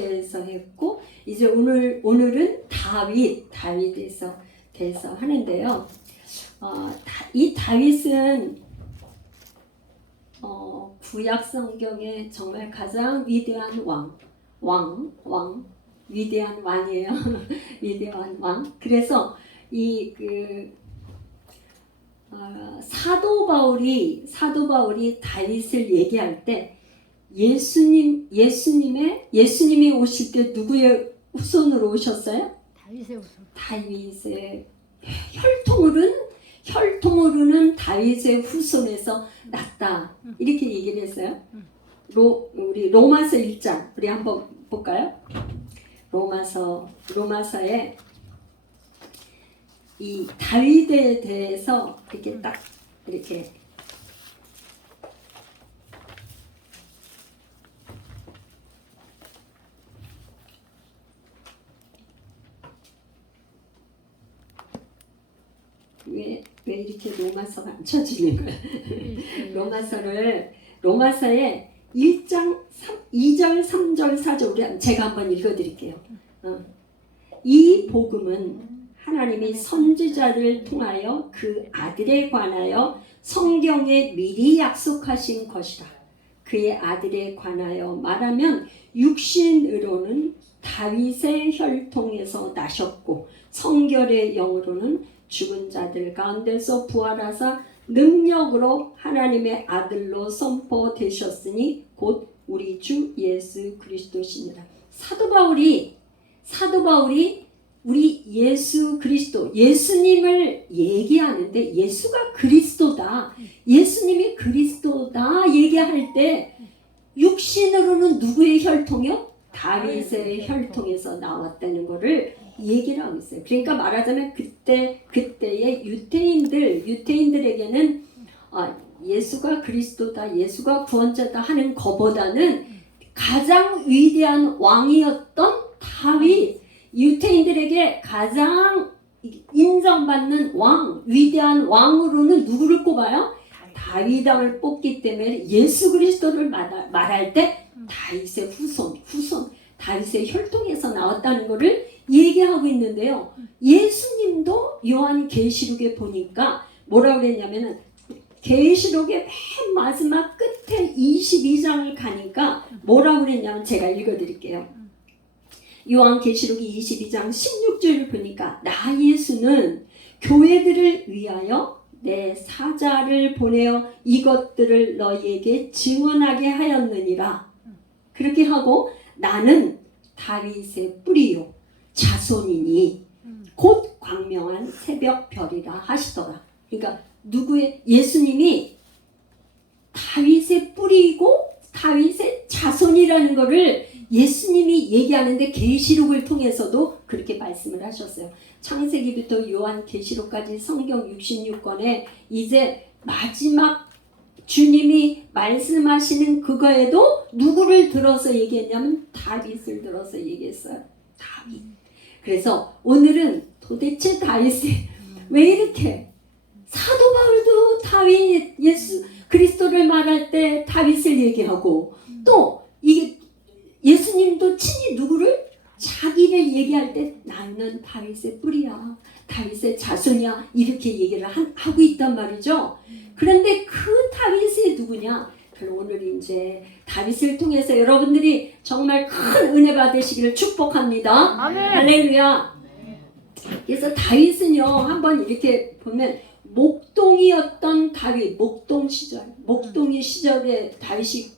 대해서 했고, 이제 오늘은 다윗에 대해서 하는데요. 이 다윗은 구약 성경에 정말 가장 위대한 위대한 왕이에요. 위대한 왕. 그래서 사도 바울이 다윗을 얘기할 때 예수님이 오실 때 누구의 후손으로 오셨어요? 다윗의 혈통으로는 다윗의 후손에서 났다. 이렇게 얘기를 했어요. 우리 로마서 1장 우리 한번 볼까요? 로마서에 이 다윗에 대해서 이렇게 딱 이렇게 왜 이렇게 로마서가 안 쳐지는 거야? 로마서에 1장 2절 3절 4절 제가 한번 읽어드릴게요. 이 복음은 하나님이 선지자를 통하여 그 아들에 관하여 성경에 미리 약속하신 것이라. 그의 아들에 관하여 말하면 육신으로는 다윗의 혈통에서 나셨고 성결의 영으로는 죽은 자들 가운데서 부활하사 능력으로 하나님의 아들로 선포되셨으니 곧 우리 주 예수 그리스도시니라. 사도 바울이 우리 예수 그리스도, 예수님을 얘기하는데 예수가 그리스도다, 예수님이 그리스도다 얘기할 때 육신으로는 누구의 혈통이요? 다윗의 혈통에서 나왔다는 것을 얘기를 하고 있어요. 그러니까 말하자면 그때의 유대인들에게는 예수가 그리스도다, 예수가 구원자다 하는 것보다는 가장 위대한 왕이었던 다윗, 유대인들에게 가장 인정받는 위대한 왕으로는 누구를 꼽아요? 다윗왕을 뽑기 때문에 예수 그리스도를 말할 때 다윗의 후손, 다윗의 혈통에서 나왔다는 것을 얘기하고 있는데요. 예수님도 요한 계시록에 보니까 뭐라고 그랬냐면은 계시록의 맨 마지막 끝에 22장을 가니까 뭐라고 그랬냐면 제가 읽어드릴게요. 요한 계시록이 22장 16절을 보니까 나 예수는 교회들을 위하여 내 사자를 보내어 이것들을 너희에게 증언하게 하였느니라. 그렇게 하고 나는 다윗의 뿌리요 자손이니 곧 광명한 새벽별이라 하시더라. 그러니까 예수님이 다윗의 뿌리고 다윗의 자손이라는 것을 예수님이 얘기하는데 계시록을 통해서도 그렇게 말씀을 하셨어요. 창세기부터 요한 계시록까지 성경 66권에 이제 마지막 주님이 말씀하시는 그거에도 누구를 들어서 얘기했냐면 다윗을 들어서 얘기했어요. 다윗. 그래서 오늘은 도대체 다윗이 왜 이렇게 사도 바울도 다윗 예수 그리스도를 말할 때 다윗을 얘기하고 또 이게 예수님도 친히 누구를 자기를 얘기할 때 나는 다윗의 뿌리야, 다윗의 자손이야 이렇게 얘기를 하고 있단 말이죠. 그런데 그 다윗이 누구냐? 오늘 이제 다윗을 통해서 여러분들이 정말 큰 은혜 받으시기를 축복합니다. 아멘. 할렐루야. 그래서 다윗은요 한번 이렇게 보면 목동이었던 다윗, 목동이 시절에 다윗이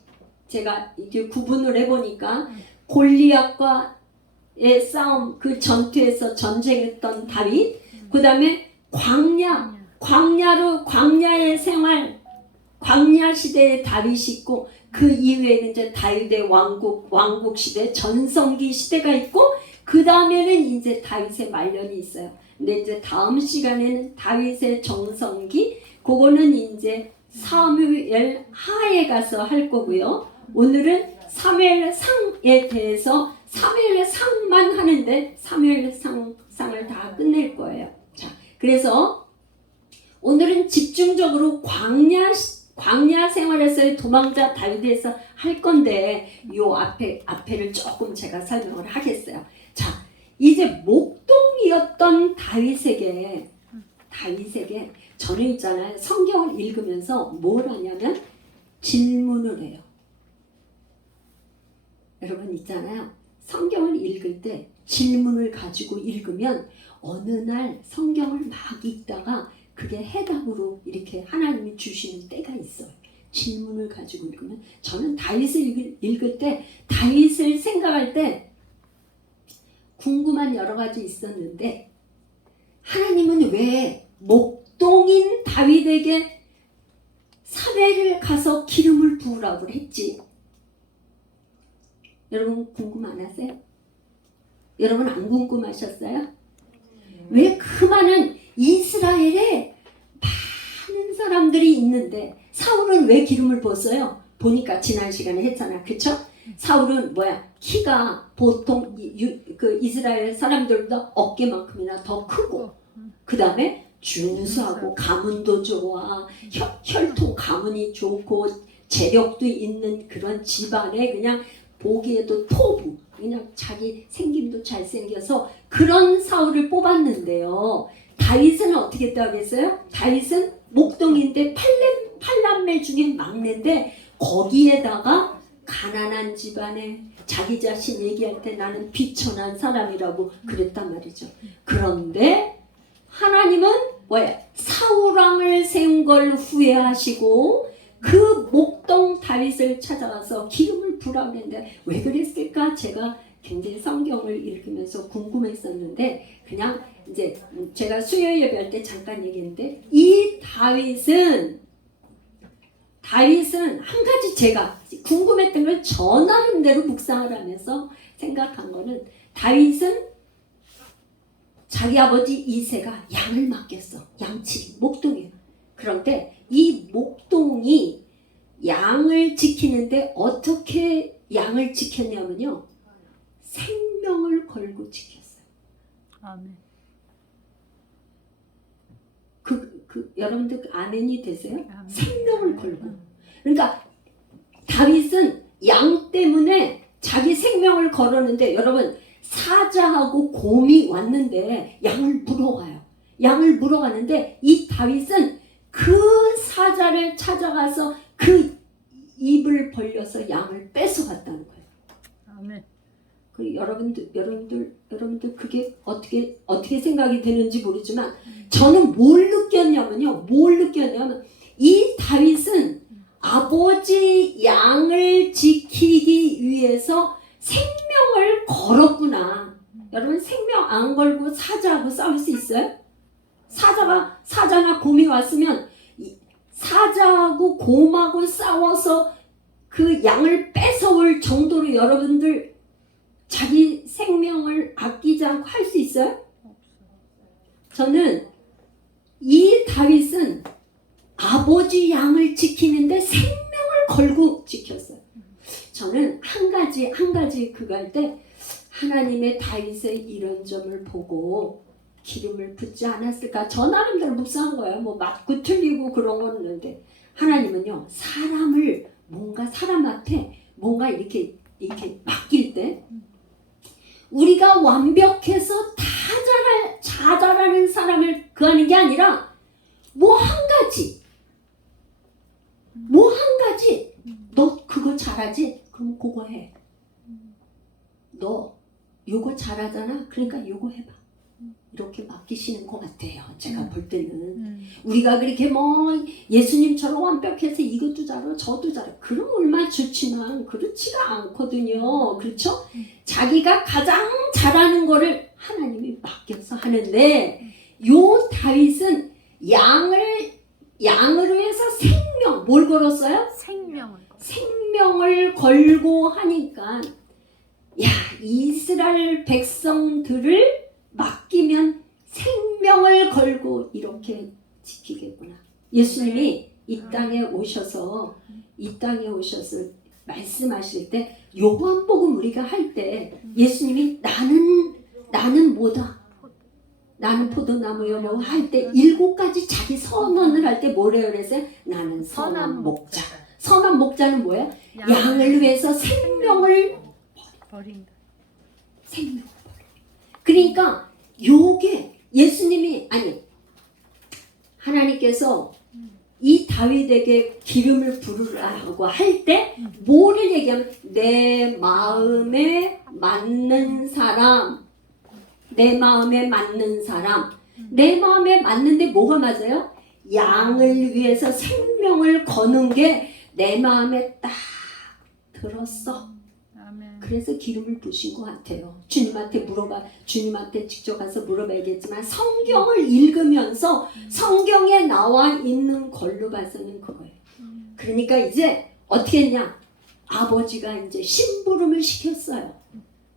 제가 이렇게 구분을 해보니까 골리앗과의 싸움, 그 전투에서 전쟁했던 다윗, 그 다음에 광야의 생활, 광야 시대의 다윗이 있고 그 이후에는 이제 다윗의 왕국 시대, 전성기 시대가 있고 그 다음에는 이제 다윗의 말년이 있어요. 근데 이제 다음 시간에는 다윗의 정성기, 그거는 이제 사무엘 하에 가서 할 거고요. 오늘은 사무엘 상에 대해서 사무엘 상만 하는데 사무엘 상을 다 끝낼 거예요. 자, 그래서 오늘은 집중적으로 광야 광야 생활에서의 도망자 다윗에서 할 건데 요 앞에를 조금 제가 설명을 하겠어요. 자, 이제 목동이었던 다윗에게 저는 있잖아요. 성경을 읽으면서 뭘 하냐면 질문을 해요. 여러분 있잖아요. 성경을 읽을 때 질문을 가지고 읽으면 어느 날 성경을 막 읽다가 그게 해답으로 이렇게 하나님이 주시는 때가 있어요. 질문을 가지고 읽으면 저는 다윗을 읽을 때 다윗을 생각할 때 궁금한 여러 가지 있었는데 하나님은 왜 목동인 다윗에게 사례를 가서 기름을 부으라고 했지? 여러분 궁금 안 하세요? 여러분 안 궁금하셨어요? 왜 그 많은 이스라엘에 많은 사람들이 있는데 사울은 왜 기름을 부었어요? 보니까 지난 시간에 했잖아, 그쵸? 사울은 키가 보통 그 이스라엘 사람들보다 어깨만큼이나 더 크고 그 다음에 준수하고 가문도 좋아, 혈통 가문이 좋고 재력도 있는 그런 집안에 그냥 보기에도 토부, 그냥 자기 생김도 잘생겨서 그런 사울을 뽑았는데요. 다윗은 어떻게 했다고 그랬어요? 다윗은 목동인데 팔남매 중에 막내인데 거기에다가 가난한 집안에 자기 자신 얘기할 때 나는 비천한 사람이라고 그랬단 말이죠. 그런데 하나님은 사울왕을 세운 걸 후회하시고 그 목동 다윗을 찾아가서 기름을 부으라고 했는데 왜 그랬을까? 제가 굉장히 성경을 읽으면서 궁금했었는데 그냥 이제 제가 수요 예배할 때 잠깐 얘기했는데 이 다윗은 한 가지 제가 궁금했던 걸 저 나름대로 묵상을 하면서 생각한 거는 다윗은 자기 아버지 이새가 양을 맡겼어. 양치기, 목동이에요. 그런데 이 목동이 양을 지키는데 어떻게 양을 지켰냐면요. 생명을 걸고 지켰어요. 아멘. 여러분들 아멘이 되세요? 아멘. 생명을 걸고. 그러니까 다윗은 양 때문에 자기 생명을 걸었는데 여러분 사자하고 곰이 왔는데 양을 물어가요. 양을 물어가는데 이 다윗은 그 사자를 찾아가서 그 입을 벌려서 양을 뺏어갔다는 거예요. 아멘. 그 여러분들 그게 어떻게 생각이 되는지 모르지만 저는 뭘 느꼈냐면 이 다윗은 아버지 양을 지키기 위해서 생명을 걸었구나. 여러분 생명 안 걸고 사자하고 싸울 수 있어요? 사자나 곰이 왔으면 사자하고 곰하고 싸워서 그 양을 뺏어올 정도로 여러분들 자기 생명을 아끼지 않고 할 수 있어요? 저는 이 다윗은 아버지 양을 지키는데 생명을 걸고 지켰어요. 저는 한 가지 그거 할 때 하나님의 다윗의 이런 점을 보고 기름을 붓지 않았을까? 저 나름대로 묵상한 거예요. 뭐 맞고 틀리고 그런 건 없는데 하나님은요 사람한테 뭔가 이렇게 맡길 때 우리가 완벽해서 다 잘하는 사람을 구하는 게 아니라 뭐 한 가지 너 그거 잘하지? 그럼 그거 해. 너 요거 잘하잖아? 그러니까 요거 해봐. 이렇게 맡기시는 것 같아요. 제가 볼 때는 우리가 그렇게 뭐 예수님처럼 완벽해서 이것도 잘하고 저도 잘하고 그럼 얼마나 좋지만 그렇지가 않거든요. 그렇죠? 자기가 가장 잘하는 거를 하나님이 맡겨서 하는데 요 다윗은 양으로 해서 뭘 걸었어요? 생명을 걸고 하니까 이스라엘 백성들을 맡기면 생명을 걸고 이렇게 지키겠구나. 예수님이 이 땅에 오셔서 말씀하실 때 요한복음 우리가 할 때 예수님이 나는 뭐다? 나는 포도나무여 뭐 할 때 7가지 자기 선언을 할 때 뭐래요 그랬어요? 나는 선한 목자. 선한 목자는 뭐예요? 양을 위해서 생명을 버린다. 생명을 버려. 그러니까 요게 예수님이 아니 하나님께서 이 다윗에게 기름을 부으라고 할 때 뭐를 얘기하면 내 마음에 맞는 사람, 내 마음에 맞는 사람, 내 마음에 맞는데 뭐가 맞아요? 양을 위해서 생명을 거는 게 내 마음에 딱 들었어. 아멘. 그래서 기름을 부으신 것 같아요. 주님한테 직접 가서 물어봐야겠지만 성경을 읽으면서 성경에 나와 있는 걸로 봐서는 그거예요. 그러니까 이제 어떻게 했냐? 아버지가 이제 심부름을 시켰어요.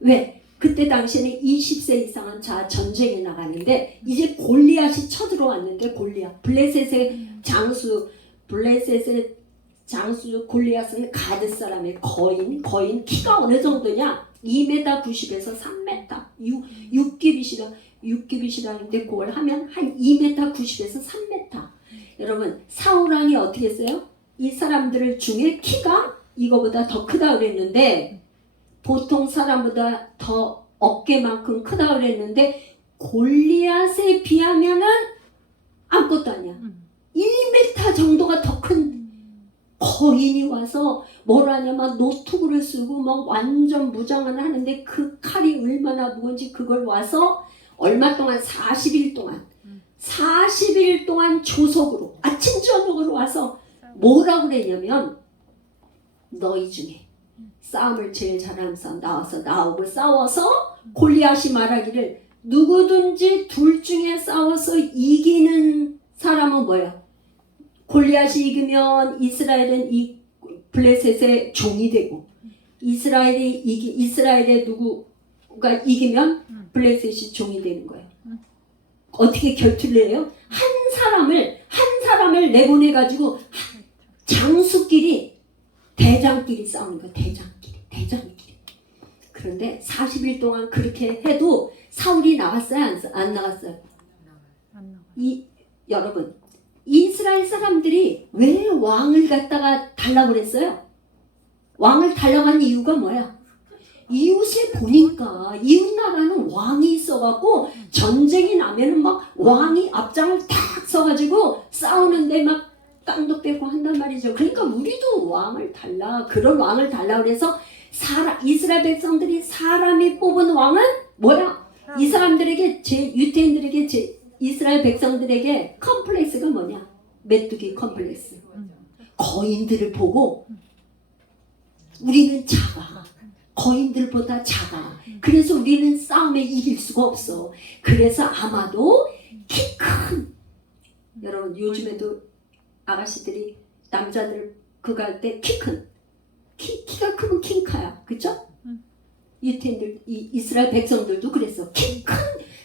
왜? 그때 당시에는 20세 이상은 자 전쟁에 나가는데 이제 골리앗이 쳐들어왔는데 블레셋의 장수 골리앗은 가드 사람의 거인 키가 어느 정도냐? 2m 90에서 3m 6기빗이라는데 그걸 하면 한 2m 90에서 3m. 여러분 사울왕이 어떻게 했어요? 이 사람들 중에 키가 이거보다 더 크다 그랬는데 보통 사람보다 더 어깨만큼 크다 그랬는데 골리앗에 비하면은 아무것도 아니야. 1m 정도가 더 큰 거인이 와서 뭐라냐 막 노트북을 쓰고 막 완전 무장을 하는데 그 칼이 얼마나 무거운지 그걸 와서 얼마 동안 40일 동안 조속으로 아침 저녁으로 와서 뭐라고 그랬냐면 너희 중에 싸움을 제일 잘하는 사람 나오고 싸워서 골리앗이 말하기를 누구든지 둘 중에 싸워서 이기는 사람은 뭐야? 골리앗이 이기면 이스라엘은 이 블레셋의 종이 되고 이스라엘의 누구가 이기면 블레셋이 종이 되는 거예요. 어떻게 결투를 해요? 한 사람을 내보내 가지고 장수끼리 대장끼리 싸우는 거예요. 대장끼리. 그런데 40일 동안 그렇게 해도 사울이 나갔어요? 안 나갔어요? 여러분 이스라엘 사람들이 왜 왕을 갖다가 달라고 그랬어요? 왕을 달라고 한 이유가 뭐야? 이웃에 보니까 이웃 나라는 왕이 있어갖고 전쟁이 나면은 막 왕이 앞장을 탁 서가지고 싸우는데 막 깡도 빼고 한단 말이죠. 그러니까 우리도 그런 왕을 달라 그래서 이스라엘 백성들이 사람이 뽑은 왕은 뭐야? 이 사람들에게 유태인들에게 이스라엘 백성들에게 컴플렉스가 뭐냐? 메뚜기 컴플렉스. 거인들을 보고 우리는 작아. 거인들보다 작아. 그래서 우리는 싸움에 이길 수가 없어. 그래서 아마도 키 큰 여러분 요즘에도 아가씨들이 남자들 그거 할 때 키가 크면 킹카야. 그쵸? 유태인들 이스라엘 백성들도 그랬어. 키 큰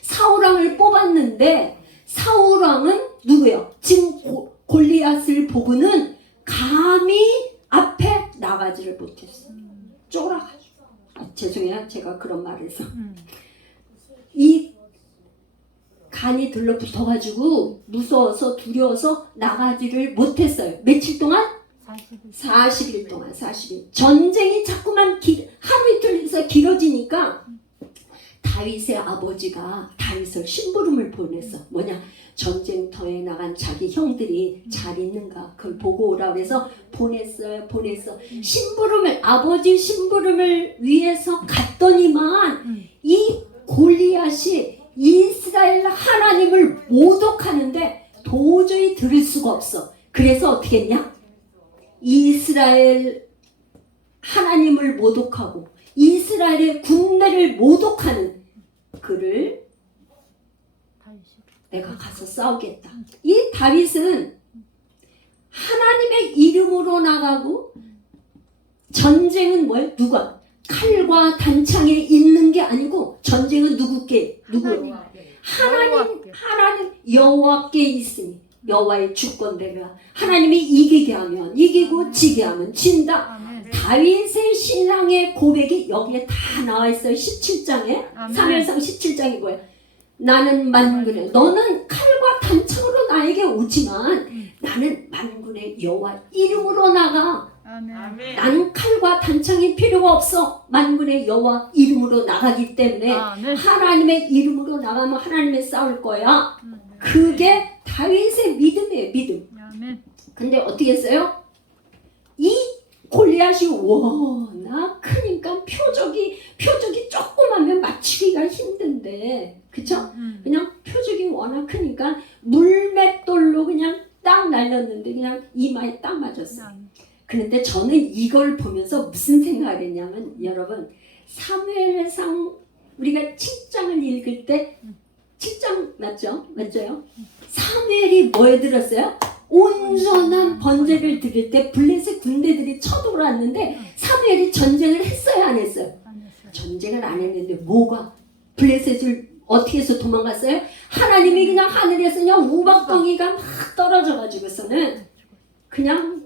사울왕을 뽑았는데 사울왕은 누구예요? 지금 골리앗을 보고는 감히 앞에 나가지를 못했어. 쫄아가지고. 죄송해요. 제가 그런 말을 해서. 이 간이 들러붙어가지고 무서워서 두려워서 나가지를 못했어요. 며칠 동안? 40일 동안. 전쟁이 자꾸만 하루 이틀에서 길어지니까 다윗의 아버지가 다윗을 심부름을 보냈어. 뭐냐? 전쟁터에 나간 자기 형들이 잘 있는가 그걸 보고 오라 그래서 보냈어. 아버지 심부름을 위해서 갔더니만 이 골리앗이 이스라엘 하나님을 모독하는데 도저히 들을 수가 없어. 그래서 어떻게 했냐? 이스라엘 하나님을 모독하고 이스라엘의 군대를 모독하는 그를 내가 가서 싸우겠다. 이 다윗은 하나님의 이름으로 나가고 전쟁은 뭐예요? 누가? 칼과 단창에 있는 게 아니고 전쟁은 누구예요? 하나님 여호와께 있으니 여호와의 주권대가 하나님이 이기게 하면 이기고 지게 하면 진다. 다윗의 신앙의 고백이 여기에 다 나와 있어요. 17장에 사무엘상 17장이 뭐예요? 나는 만군의 너는 칼과 단창으로 나에게 오지만 나는 만군의 여호와 이름으로 나가. 아멘. 나는 칼과 단창이 필요가 없어. 만군의 여호와 이름으로 나가기 때문에 아멘. 하나님의 이름으로 나가면 하나님의 싸울 거야. 그게 다윗의 믿음이에요. 믿음. 아멘. 근데 어떻게 했어요? 이 골리앗이 워낙 크니까 표적이 조그마면 맞추기가 힘든데, 그쵸? 그냥 표적이 워낙 크니까 물맷돌로 그냥 딱 날렸는데 그냥 이마에 딱 맞았어. 그런데 저는 이걸 보면서 무슨 생각을 했냐면, 여러분, 사무엘상 우리가 7장을 읽을 때 7장 맞죠? 맞죠? 사무엘이 뭐에 들었어요? 온전한 번제를 드릴 때 블레셋 군대들이 쳐들어왔는데 사무엘이 전쟁을 했어요, 안 했어요? 전쟁을 안 했는데 뭐가? 블레셋을 어떻게 해서 도망갔어요? 하나님이 그냥 하늘에서 그냥 우박덩이가 막 떨어져가지고서는 그냥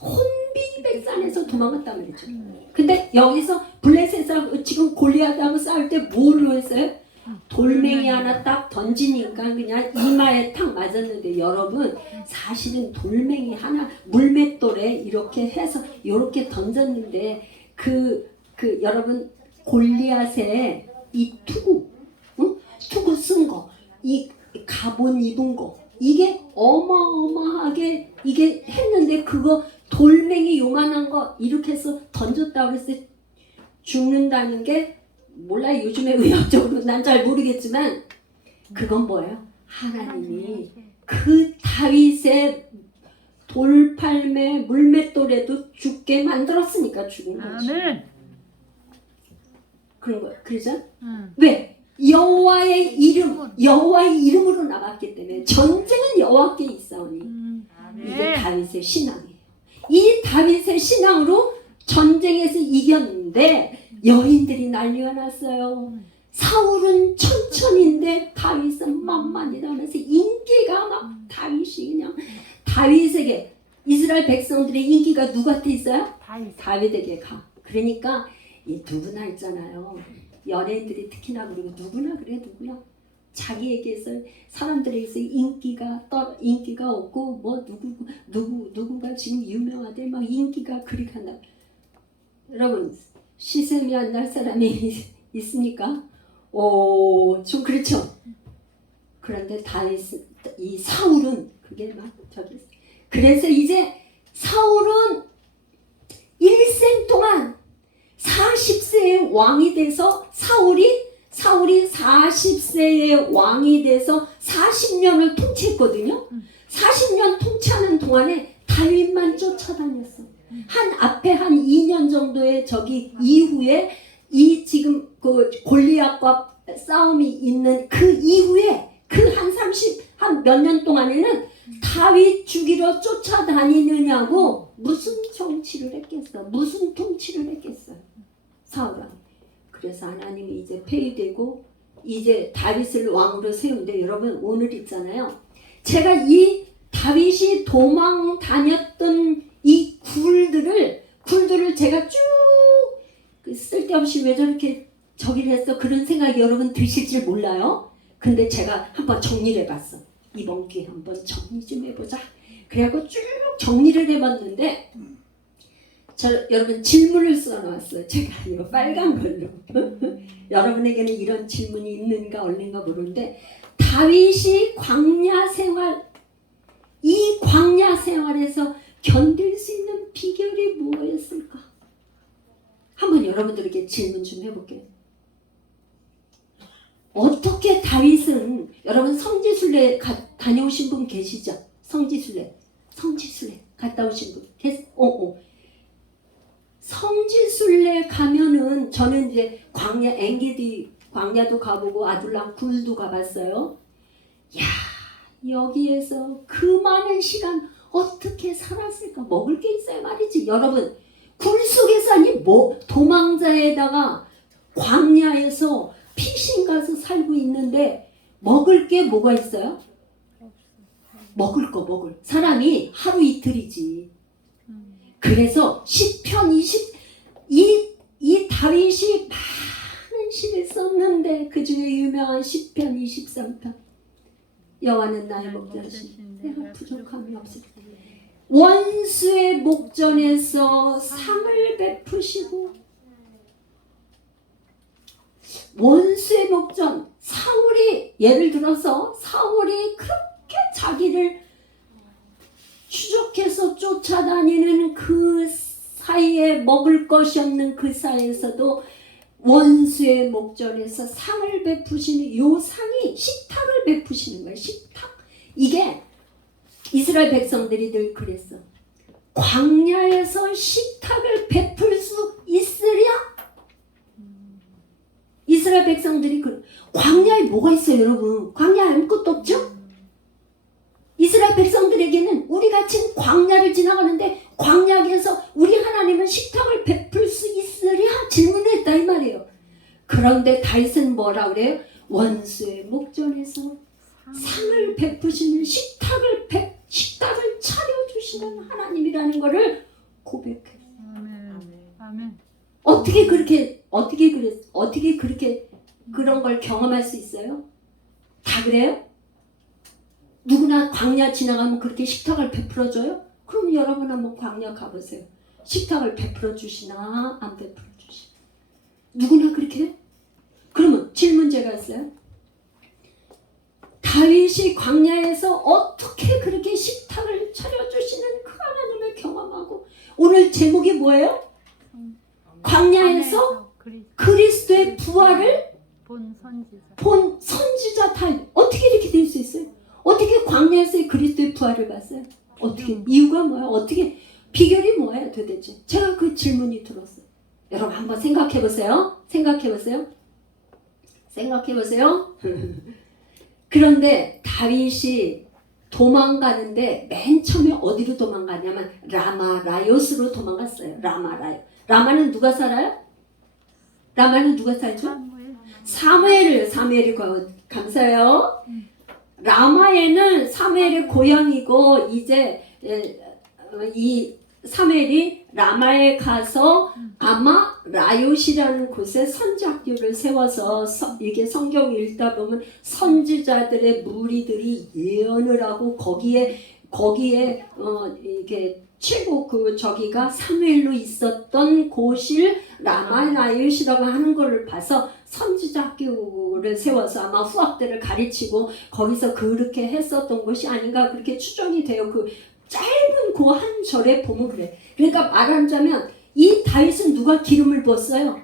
혼비백산에서 도망갔단 말이죠. 근데 여기서 블레셋하고 지금 골리앗하고 싸울 때 뭘로 했어요? 돌멩이 하나 딱 던지니까 그냥 이마에 탁 맞았는데, 여러분 사실은 돌멩이 하나 물맷돌에 이렇게 해서 이렇게 던졌는데 여러분 골리앗의 이 투구, 응? 투구 쓴 거, 이 가본 입은 거, 이게 어마어마하게 이게 했는데 그거 돌멩이 요만한 거 이렇게 해서 던졌다고 그랬을 때 죽는다는 게 몰라요. 요즘에 의학적으로 난 잘 모르겠지만 그건 뭐예요? 하나님이 그 다윗의 돌팔매 물맷돌에도 죽게 만들었으니까 죽은 거지. 아멘. 그런 거 그러죠? 왜? 여호와의 이름으로 나갔기 때문에. 전쟁은 여호와께 있사오니. 이게 다윗의 신앙이에요. 이 다윗의 신앙으로 전쟁에서 이겼는데 여인들이 난리가 났어요. 사울은 천천인데 다윗은 만만이다 하면서 인기가 막 다윗이 그냥 다윗에게, 이스라엘 백성들의 인기가 누구한테 있어요? 다윗에게 가. 그러니까 이 누구나 있잖아요. 연예인들이 특히나 그러고 누구나 자기에게서 사람들에게서 인기가 없고 뭐 누구가 지금 유명하대 막 인기가 그리 간다. 여러분 시샘이 안 날 사람이 있습니까? 좀 그렇죠. 그런데 이 사울은 그게 막 저기 있어요. 그래서 이제 사울은 일생 동안 40세의 왕이 돼서 사울이 40세의 왕이 돼서 40년을 통치했거든요. 40년 통치하는 동안에 다윗만 쫓아다녔어. 앞에 한 2년 정도의 저기 이후에 이 지금 그 골리앗과 싸움이 있는 그 이후에 그 한 몇 년 동안에는 다윗 죽이러 쫓아다니느냐고 무슨 정치를 했겠어? 무슨 통치를 했겠어요? 사울은. 그래서 하나님이 이제 폐위되고 이제 다윗을 왕으로 세우는데, 여러분 오늘 있잖아요. 제가 이 다윗이 도망 다녔던 이 굴들을 제가 쭉 쓸데없이 왜 저렇게 저기를 했어? 그런 생각이 여러분 드실지 몰라요. 근데 제가 한번 정리를 해봤어. 이번 기회에 한번 정리 좀 해보자. 그래갖고 쭉 정리를 해봤는데 여러분 질문을 써놨어요. 제가 이거 빨간 걸로. 여러분에게는 이런 질문이 있는가 없는가 모르는데, 다윗이 광야 생활에서 견딜 수 있는 비결이 뭐였을까? 한번 여러분들에게 질문 좀 해볼게요. 어떻게 다윗은, 여러분 성지순례 다녀오신 분 계시죠? 성지순례 갔다 오신 분 성지순례 가면은, 저는 이제 엔게디 광야도 가보고 아둘람 굴도 가봤어요. 야, 여기에서 그 많은 시간 어떻게 살았을까? 먹을 게 있어야 말이지. 여러분 굴 속에서 도망자에다가 광야에서 피신 가서 살고 있는데 먹을 게 뭐가 있어요? 먹을 사람이 하루 이틀이지. 그래서 시편 이 다윗이 많은 신을 썼는데 그 중에 유명한 시편 23편 여호와는 나의 목자신 내가 부족함이 없으리라. 원수의 목전에서 상을 베푸시고 원수의 목전 사울이 예를 들어서 사울이 그렇게 자기를 추적해서 쫓아다니는 그 사이에 먹을 것이 없는 그 사이에서도 원수의 목전에서 상을 베푸시는 요 상이 식탁을 베푸시는 거예요. 식탁. 이게 이스라엘 백성들이 늘 그랬어. 광야에서 식탁을 베풀 수 있으랴? 이스라엘 백성들이 광야에 뭐가 있어요, 여러분? 광야에 아무것도 없죠? 이스라엘 백성들에게는 우리가 지금 광야를 지나가는데 광야에서 우리 하나님은 식탁을 베풀 수 있으랴? 질문을 했다 이 말이에요. 그런데 다윗은 뭐라 그래요? 원수의 목전에서 상을 베푸시는 식탁을 차려주시는 하나님이라는 것을 고백했어요. 아멘. 어떻게 그렇게 그런 걸 경험할 수 있어요? 다 그래요? 누구나 광야 지나가면 그렇게 식탁을 베풀어 줘요? 그럼 여러분 한번 광야 가보세요. 식탁을 베풀어 주시나 안 베풀어 주시나? 누구나 그렇게 해? 그러면 질문 제가 했어요. 다윗이 광야에서 어떻게 그렇게 식탁을 차려주시는 그 하나님을 경험하고 오늘 제목이 뭐예요? 광야에서 그리스도의 부활을 본 선지자 다윗. 어떻게 이렇게 될 수 있어요? 어떻게 광야에서 그리스도의 부활을 봤어요? 어떻게? 이유가 뭐예요? 어떻게? 비결이 뭐예요 도대체? 제가 그 질문이 들었어요. 여러분 한번 생각해 보세요. 그런데 다윗이 도망가는데 맨 처음에 어디로 도망가냐면 라마라요스로 도망갔어요. 라마는 누가 살아요? 라마는 누가 살죠? 사무엘이 감사해요. 라마에는 사무엘의 고향이고 이제 이 사무엘이 라마에 가서 아마 라요시라는 곳에 선지학교를 세워서 이게 성경 읽다 보면 선지자들의 무리들이 예언을 하고 거기에 이게 최고 저기가 사무엘로 있었던 곳을 라마라요시라고 하는 걸 봐서 선지자학교를 세워서 아마 후학들을 가르치고 거기서 그렇게 했었던 것이 아닌가 그렇게 추정이 돼요. 그 짧은 그 한 절에 보면 그래. 그러니까 말하자면 이 다윗은 누가 기름을 부었어요?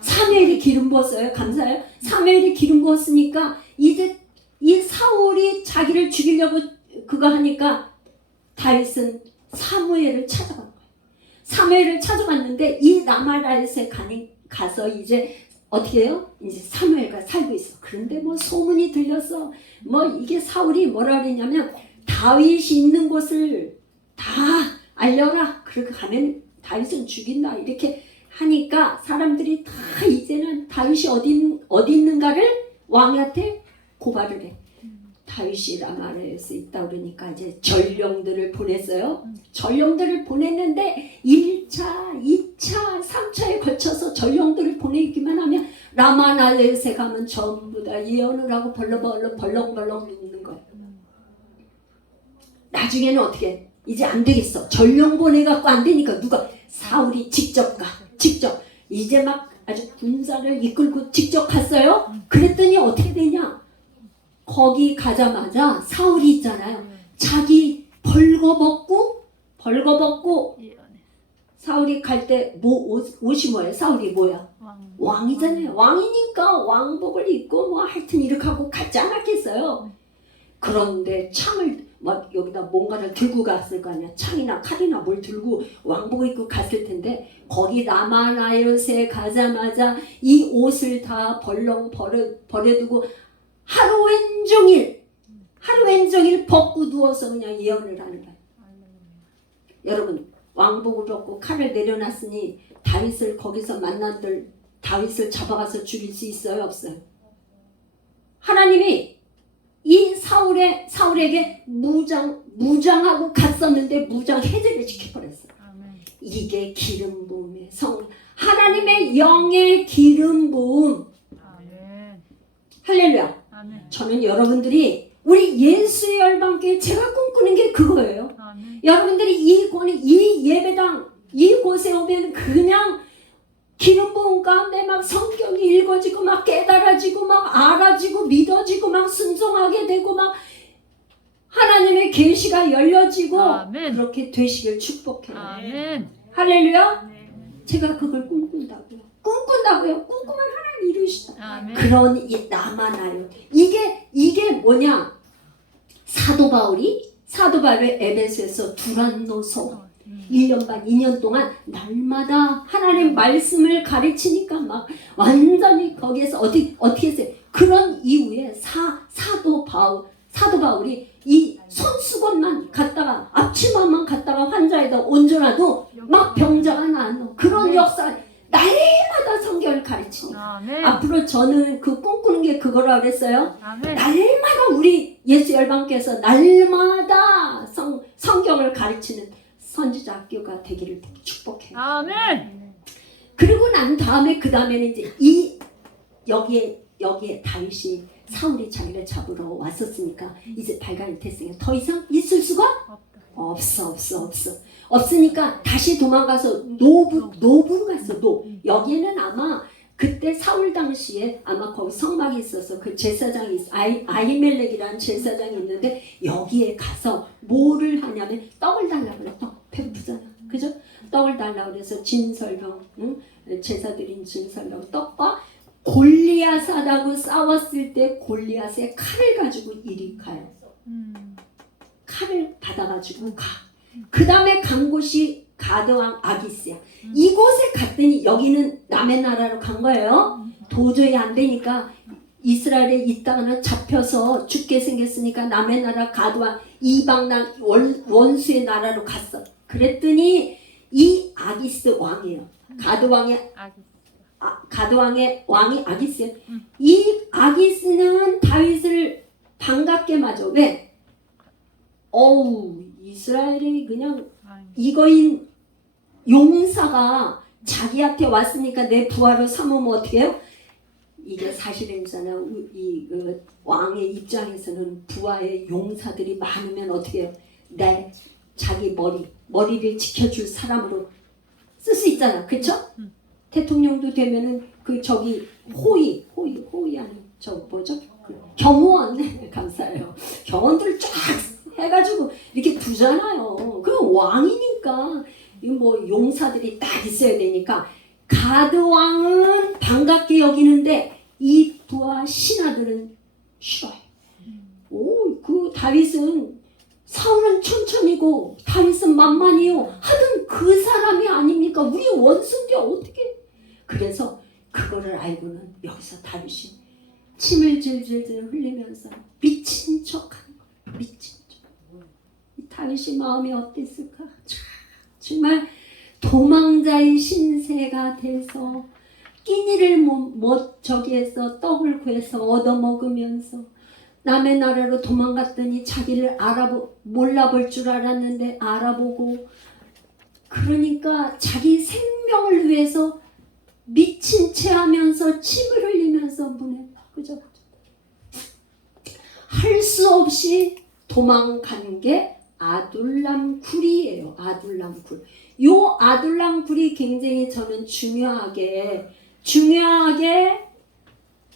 사무엘이 기름 부었어요. 감사해요. 사무엘이 기름 부었으니까 이제 이 사울이 자기를 죽이려고 그거 하니까 다윗은 사무엘을 찾아간 거예요. 사무엘을 찾아갔는데 이 라마라요스에 가서 이제 어떻게 해요? 이제 사무엘과 살고 있어. 그런데 뭐 소문이 들렸어. 뭐 이게 사울이 뭐라 그랬냐면 다윗이 있는 곳을 다 알려라. 그렇게 가면 다윗은 죽인다. 이렇게 하니까 사람들이 다 이제는 다윗이 어디 있는가를 왕한테 고발을 해. 다윗이 라마라요스에 있다 그러니까 이제 전령들을 보냈어요. 전령들을 보냈는데 1차, 2차, 3차에 걸쳐서 전령들을 보내기만 하면 라마라요스에 가면 전부 다 예언을 하고 벌렁벌렁 눕는 거예요. 나중에는 어떻게 이제 안 되겠어. 전령 보내갖고 안 되니까 누가 사울이 직접 이제 막 아주 군사를 이끌고 직접 갔어요. 그랬더니 어떻게 되냐? 거기 가자마자 사울이 있잖아요. 자기 벌거벗고 사울이 갈 때 옷이 뭐예요? 사울이 뭐야? 왕이잖아요. 왕이니까 왕복을 입고 뭐 하여튼 이렇게 하고 갔지 않았겠어요. 그런데 창을 막 여기다 뭔가를 들고 갔을 거 아니야. 창이나 칼이나 뭘 들고 왕복을 입고 갔을 텐데 거기 라마라요스에 가자마자 이 옷을 다 벌렁 버려두고 하루 왼종일 벗고 누워서 그냥 예언을 하는 거예요. 여러분 왕복을 벗고 칼을 내려놨으니 다윗을 거기서 만난들 다윗을 잡아가서 죽일 수 있어요? 없어요? 하나님이 이 사울에게 무장하고 갔었는데 무장 해제를 시켜버렸어요. 이게 기름 부음의 하나님의 영의 기름 부음. 아멘. 할렐루야. 아멘. 저는 여러분들이 우리 예수의 열방교회 제가 꿈꾸는 게 그거예요. 아멘. 여러분들이 이 예배당 이곳에 오면 그냥 기름 부음 가운데 막 성경이 읽어지고 막 깨달아지고 막 알아지고 믿어지고 막 순종하게 되고 막 하나님의 계시가 열려지고 아멘. 그렇게 되시길 축복해요. 아멘. 할렐루야. 제가 그걸 꿈꾼다고요. 꿈꾸면 하나님 이루시다. 아멘. 그런 이 나만아요. 이게 뭐냐? 사도 바울이 에베소에서 두란노서 1년 반 2년 동안 날마다 하나님 말씀을 가르치니까 막 완전히 거기에서 어떻게 했어요? 그런 이후에 사도 바울이 이 손수건만 갖다가 앞치마만 갖다가 환자에다 얹어놔도 막 병자가 나는 그런 역사 날마다 성경을 가르치니까 아멘. 앞으로 저는 그 꿈꾸는 게 그거라 그랬어요. 아멘. 날마다 우리 예수 열방께서 날마다 성경을 가르치는 선지자 학교가 되기를 축복해요. 아멘. 그리고 난 다음에 그 다음에는 이제 여기에 다윗이 사울이 자기를 잡으러 왔었으니까 이제 발간이 됐으니까 더 이상 있을 수가 없어. 없으니까 다시 도망가서 노브로 갔어. 여기에는 아마 그때 사울 당시에 아마 거기 성막이 있어서 그 제사장이 있어. 아히멜렉이라는 제사장이 있는데 여기에 가서 뭐를 하냐면 떡을 달라고 그래. 떡 배고프잖아. 그죠? 떡을 달라고 그래서 진설병, 제사드린 진설병 떡과 골리앗하고 싸웠을 때 골리앗의 칼을 가지고 이리 가요. 칼을 받아가지고 가. 그 다음에 간 곳이 가드왕 아기스야. 이곳에 갔더니 여기는 남의 나라로 간 거예요. 도저히 안 되니까 이스라엘에 있다가는 잡혀서 죽게 생겼으니까 남의 나라 가드왕 이방 원수의 나라로 갔어. 그랬더니 이 아기스 왕이에요. 가드왕의 왕이 아기스예요. 이 아기스는 다윗을 반갑게 맞아. 왜? 이스라엘이 그냥 이거인 용사가 자기한테 왔으니까 내 부하로 삼으면 어떻게 해요? 이게 사실이잖아요. 왕의 입장에서는 부하의 용사들이 많으면 어떻게 해요? 자기 머리를 지켜줄 사람으로 쓸 수 있잖아. 그쵸? 대통령도 되면은 호위 아니 뭐죠? 경호원 감사해요. 경호원들 쫙 해가지고 이렇게 두잖아요. 그럼 왕이니까 뭐 용사들이 딱 있어야 되니까 가드 왕은 반갑게 여기는데 이 부하 신하들은 싫어해. 그 다윗은 사울은 천천히고 다윗은 만만이요. 하든 그 사람이 아닙니까? 우리 원수인데 어떻게? 그래서 그거를 알고는 여기서 다윗이 침을 질질 흘리면서 미친 척하는 거야. 미친 척. 다윗이 마음이 어땠을까? 정말 도망자의 신세가 돼서 끼니를 저기에서 떡을 구해서 얻어먹으면서 남의 나라로 도망갔더니 자기를 몰라볼 줄 알았는데 알아보고 그러니까 자기 생명을 위해서 미친 채 하면서 침을 흘리면서 그죠? 할 수 없이 도망간 게 아둘람 굴이에요. 아둘람 굴. 요 아둘람 굴이 굉장히 저는 중요하게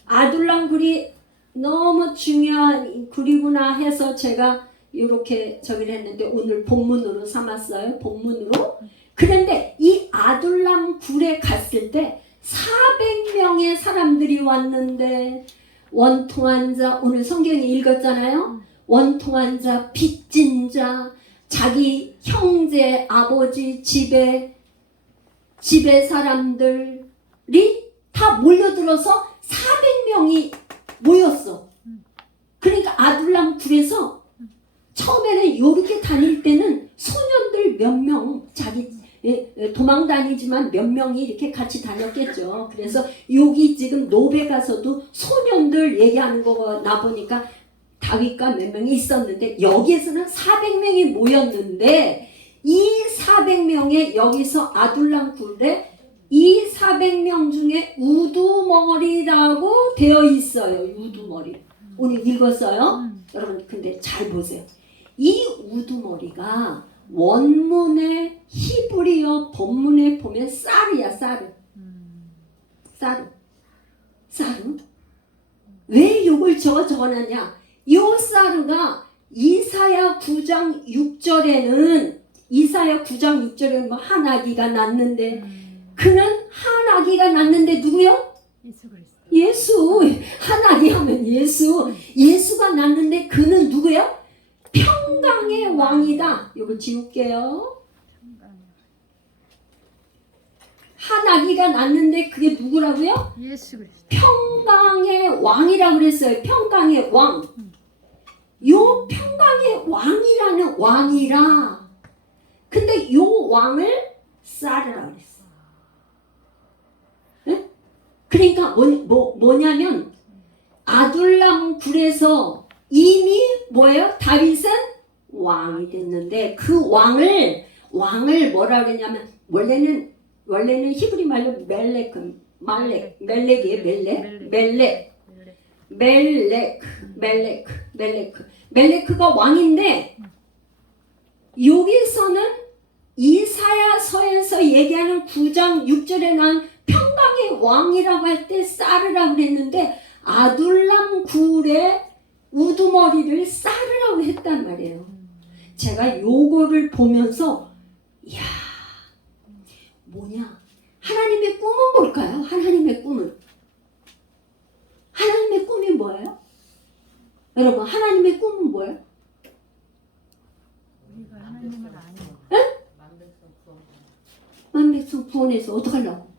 아둘람 굴이 너무 중요한 굴이구나 해서 제가 이렇게 저기를 했는데 오늘 본문으로 삼았어요. 본문으로. 그런데 이 아둘람 굴에 갔을 때 400명의 사람들이 왔는데 원통한 자, 오늘 성경에 읽었잖아요. 원통한 자, 빚진 자, 자기 형제, 아버지, 집에 사람들이 다 몰려들어서 400명이 모였어. 그러니까 아둘람 굴에서 처음에는 이렇게 다닐 때는 소년들 몇 명, 도망 다니지만 몇 명이 이렇게 같이 다녔겠죠. 그래서 여기 지금 노베 가서도 소년들 얘기하는 거 나 보니까 다윗과 몇 명이 있었는데 여기에서는 400명이 모였는데 이 400명의 여기서 아둘람 굴에 이 400명 중에 우두머리라고 되어 있어요. 우두머리. 오늘 읽었어요? 여러분 근데 잘 보세요. 이 우두머리가 원문의 히브리어 본문에 보면 쌀이야. 쌀. 쌀. 왜 요걸 적어놨냐? 요 쌀가 이사야 9장 6절에는 뭐 한 아기가 낳는데 그는 한 아기가 낳는데 누구요? 예수 그리스도. 예수. 한 아기 하면 예수가 낳는데 그는 누구요? 평강의 왕이다. 요거 지울게요. 한 아기가 낳는데 그게 누구라고요? 예수 그리스도. 평강의 왕이라고 그랬어요. 평강의 왕. 요 평강의 왕이라는 왕이라. 근데 요 왕을 쌀이라고 그랬어. 네? 그러니까 뭐냐면 아둘람 굴에서 이미 뭐예요? 다윗은 왕이 됐는데 그 왕을 뭐라 그랬냐면 원래는 히브리 말로 멜레크가 왕인데 여기서는 이사야서에서 얘기하는 9장 6절에 난 평강의 왕이라고 할 때 쌀이라고 그랬는데 아둘람 굴의 우두머리를 쌀이라고 했단 말이에요. 제가 요거를 보면서 이야 뭐냐 하나님의 꿈은 뭘까요? 하나님의 꿈이 뭐예요? 여러분 하나님의 꿈은 뭐예요? 우리가 하나님을 아는 만백성 구원해서 어떡하려고?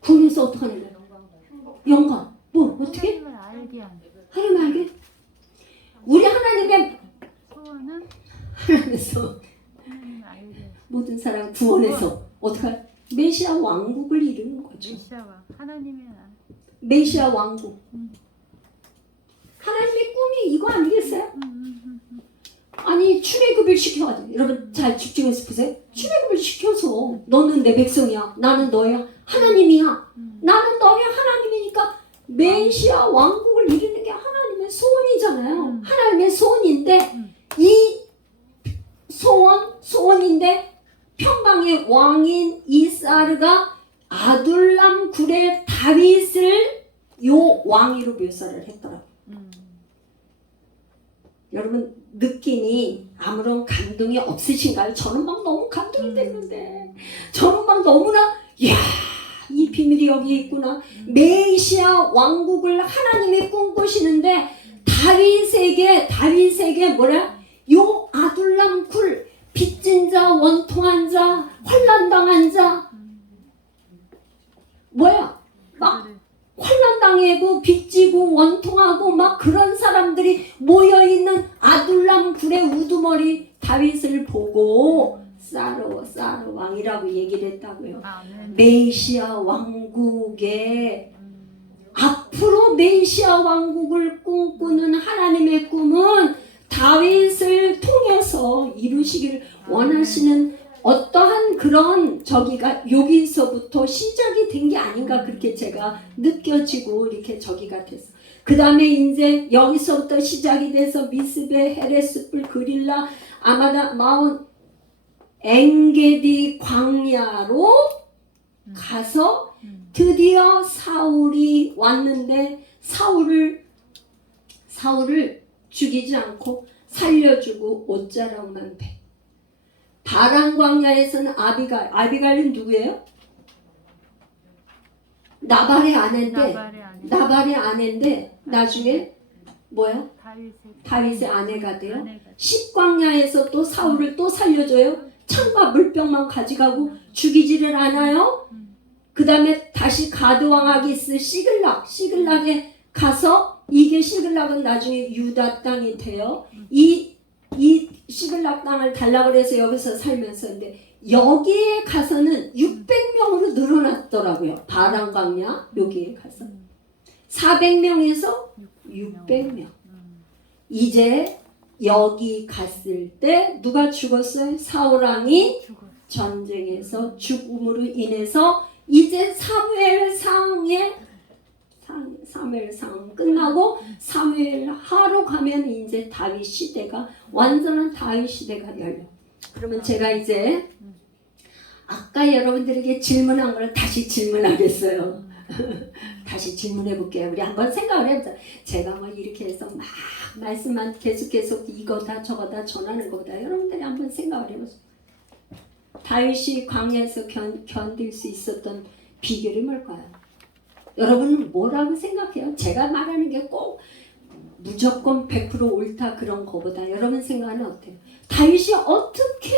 구원해서 어떡하려고? 영광 뭐 어떻게? 하나님을 알게 하는 하나님 알게? 우리 하나님의 소원은 하나님에서 하나님을 알게. 모든 사람 구원해서 어떡할? 메시아 왕국을 이루는 거죠. 메시아와 하나님의 메시아 왕국. 하나님의 꿈이 이거 아니겠어요? 아니 출애굽을 시켜가지고 여러분 잘 집중해서 보세요. 출애굽을 시켜서 너는 내 백성이야. 나는 너야. 하나님이야. 나는 너야. 하나님이니까 메시아 왕국을 이루는 게 하나님의 소원이잖아요. 하나님의 소원인데 이 소원인데 평강의 왕인 이사르가 아둘람 굴의 다윗을 요 왕위로 묘사를 했더라고요. 여러분 느낌이 아무런 감동이 없으신가요? 저는 막 너무 감동이 됐는데 저는 막 너무나 이야 이 비밀이 여기 있구나. 메시아 왕국을 하나님이 꿈꾸시는데 다윗에게 뭐라? 요 아둘람 굴 빚진 자, 원통한 자, 환난당한 자 뭐야? 막 환난당하고 빚지고 원통하고 막 그런 사람들이 모여있는 아둘람 굴의 우두머리 다윗을 보고 사르 왕이라고 얘기를 했다고요. 아멘. 메시아 왕국의 앞으로 메시아 왕국을 꿈꾸는 하나님의 꿈은 다윗을 통해서 이루시기를 원하시는 어떠한 그런 저기가 여기서부터 시작이 된 게 아닌가 그렇게 제가 느껴지고 이렇게 저기 같았어. 그 다음에 이제 여기서부터 시작이 돼서 미스베, 헤레스뿔, 그릴라, 아마다, 마온, 엥게디 광야로 가서 드디어 사울이 왔는데 사울을 죽이지 않고 살려주고 옷자락만 배. 바람 광야에서는 아비갈은 누구예요? 나발의 아내인데 나중에 뭐야? 다윗의 아내가 돼요. 십광야에서 또 사울을 또 살려줘요. 창과 물병만 가져가고 죽이지를 않아요. 그 다음에 다시 가드왕 아기스 시글락에 가서 이게 시글락은 나중에 유다 땅이 돼요. 이 시글락 땅을 달라고 해서 여기서 살면서 근데 여기에 가서는 600명으로 늘어났더라고요. 바람광야 여기에 가서 400명에서 600명. 이제 여기 갔을 때 누가 죽었어요? 사울 왕이 전쟁에서 죽음으로 인해서 이제 사무엘상 끝나고 사무엘하로 가면 이제 다윗 시대가 완전한 다윗 시대가 열려. 그러면 제가 이제 아까 여러분들에게 질문한 걸 다시 질문하겠어요. 다시 질문해 볼게요. 우리 한번 생각을 해보자. 제가 뭐 이렇게 해서 막 말씀만 계속 이거다 저거다 전하는 거다. 여러분들이 한번 생각을 해보세요. 다윗이 광야에서 견딜 수 있었던 비결이 뭘까요? 여러분은 뭐라고 생각해요? 제가 말하는 게 꼭 무조건 100% 옳다 그런 거보다 여러분 생각은 어때요? 다윗이 어떻게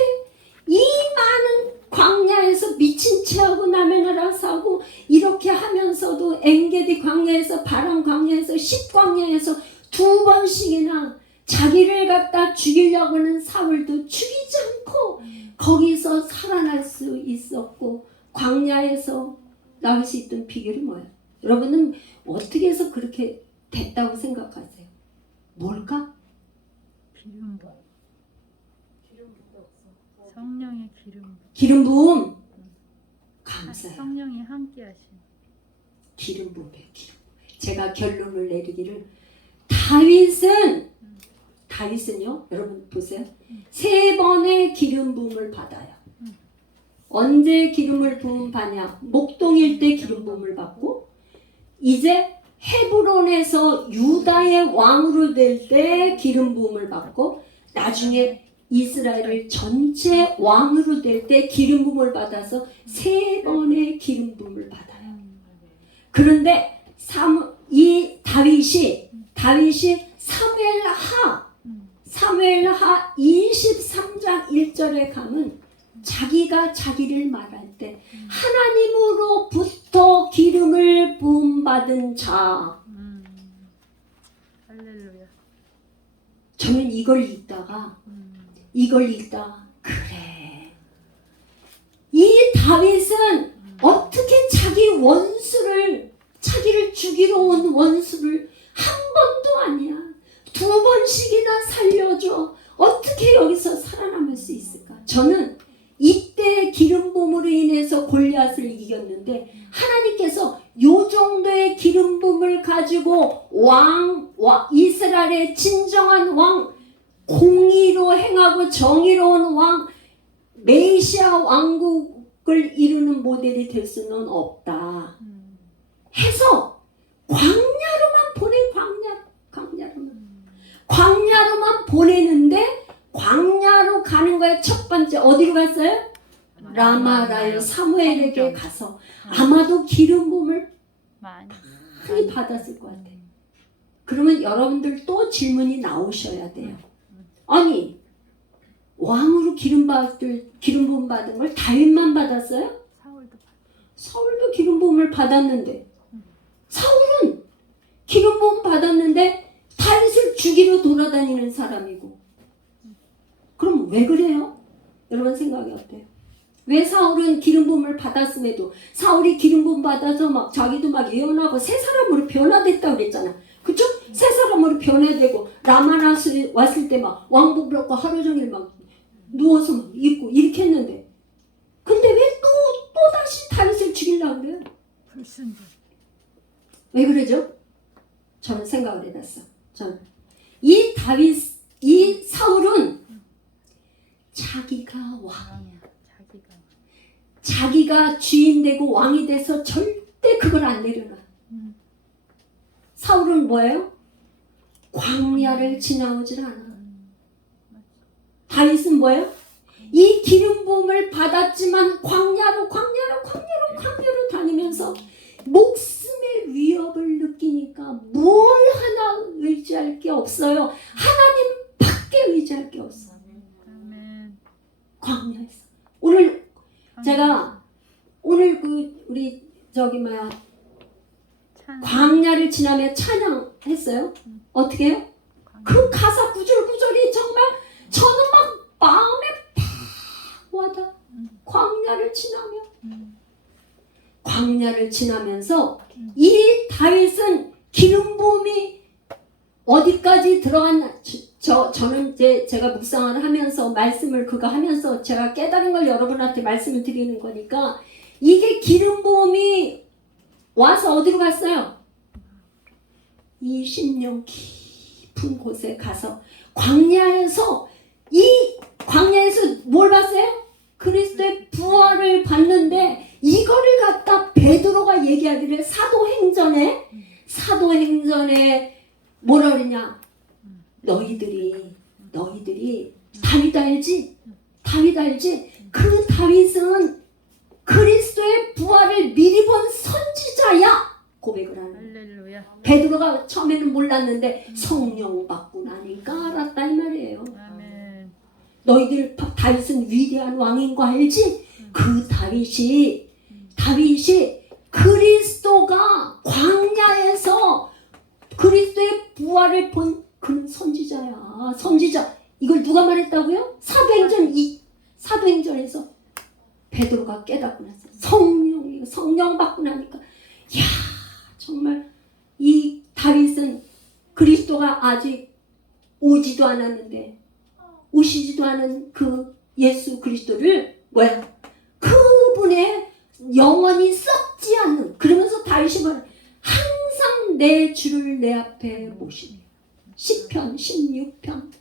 이 많은 광야에서 미친 채하고 남의 나라 사고 이렇게 하면서도 엔게디 광야에서 바람 광야에서 십광야에서 2번씩이나 자기를 갖다 죽이려고 하는 사울도 죽이지 않고 거기서 살아날 수 있었고 광야에서 나올 수 있던 비결이 뭐예요? 여러분은 어떻게 해서 그렇게 됐다고 생각하세요? 뭘까? 기름부. 성령의 기름부. 기름 부음. 감사해요. 성령이 함께 하신. 기름 부음이에요. 기름. 제가 결론을 내리기를 다윗은요. 여러분 보세요. 3번의 기름 부음을 받아요. 언제 기름을 부음 받냐? 목동일 때 기름 부음을 받고 이제 헤브론에서 유다의 왕으로 될 때 기름 부음을 받고 나중에 이스라엘을 전체 왕으로 될 때 기름 부음을 받아서 3번의 기름 부음을 받아요. 그런데 이 다윗이 사무엘하 23장 1절에 가면 자기가 자기를 말할 때 하나님으로부터 기름을 부음받은 자. 할렐루야. 저는 이걸 읽다가 그래. 이 다윗은 어떻게 자기를 죽이러 온 원수를 한 번도 아니야 2번씩이나 살려줘. 어떻게 여기서 살아남을 수 있을까? 저는 이때 기름 부음으로 인해서 골리앗을 이겼는데 하나님께서 요 정도의 기름 부음을 가지고 이스라엘의 진정한 왕, 공의로 행하고 정의로운 왕, 메시아 왕국을 이루는 모델이 될 수는 없다 해서 광야로만 보내는데 광야로 가는 거에 첫 번째 어디로 갔어요? 라마라요. 사무엘에게 가서 아마도 기름 부음을 많이 받았을 것 같아요. 그러면 여러분들 또 질문이 나오셔야 돼요. 아니 왕으로 기름 부음 받은 걸 다윗만 받았어요? 사울도 기름 부음을 받았는데 사울은 기름 부음 받았는데 다윗을 죽이러 돌아다니는 사람이고 그럼 왜 그래요? 여러분 생각이 어때요? 왜 사울은 기름 부음을 받았음에도 사울이 기름 부음 받아서 막 자기도 막 예언하고 새 사람으로 변화됐다고 그랬잖아. 그쵸? 새 사람으로 변화되고 라마 왔을 때 막 왕복 받고 하루 종일 막 누워서 막 입고 이렇게 했는데 근데 왜 또 다시 다윗을 죽이려고 그래요? 불순종. 왜 그러죠? 저는 생각을 해봤어. 저는 이 사울은 자기가 왕이야. 자기가 주인 되고 왕이 돼서 절대 그걸 안 내려놔. 사울은 뭐예요? 광야를 지나오질 않아. 다윗은 뭐예요? 이 기름 부음을 받았지만 광야로 다니면서 목숨의 위협을 느끼니까 뭘 하나 의지할 게 없어요. 하나님 밖에 의지할 게 없어. 광야에서. 제가 오늘 우리 광야를 지나며 찬양했어요. 어떻게 해요? 그 가사 구절구절이 정말 저는 막 마음에 팍 와닿아. 광야를 지나면서 이 다윗은 기름 부음이 어디까지 들어갔나? 저는 이제 제가 묵상을 하면서 말씀을 그거 하면서 제가 깨달은 걸 여러분한테 말씀을 드리는 거니까 이게 기름 부음이 와서 어디로 갔어요? 20년 깊은 곳에 가서 광야에서 뭘 봤어요? 그리스도의 부활을 봤는데 이거를 갖다 베드로가 얘기하기를 사도행전에 뭐라 그러냐? 너희들이 다윗 알지? 그 다윗은 그리스도의 부활을 미리 본 선지자야 고백을 하는. 할렐루야. 베드로가 처음에는 몰랐는데 성령 받고 나니까 알았다 이 말이에요. 아멘. 너희들 다윗은 위대한 왕인 거 알지? 그 다윗이 그리스도가 광야에서 그리스도의 부활을 본 그런 선지자. 이걸 누가 말했다고요? 사도행전에서 베드로가 깨닫고 났어요. 성령 받고 나니까 야 정말 이 다윗은 그리스도가 아직 오시지도 않은 그 예수 그리스도를 그분의 영원히 썩지 않는 그러면서 다윗이 항상 내 주를 내 앞에 모시니 시편 16편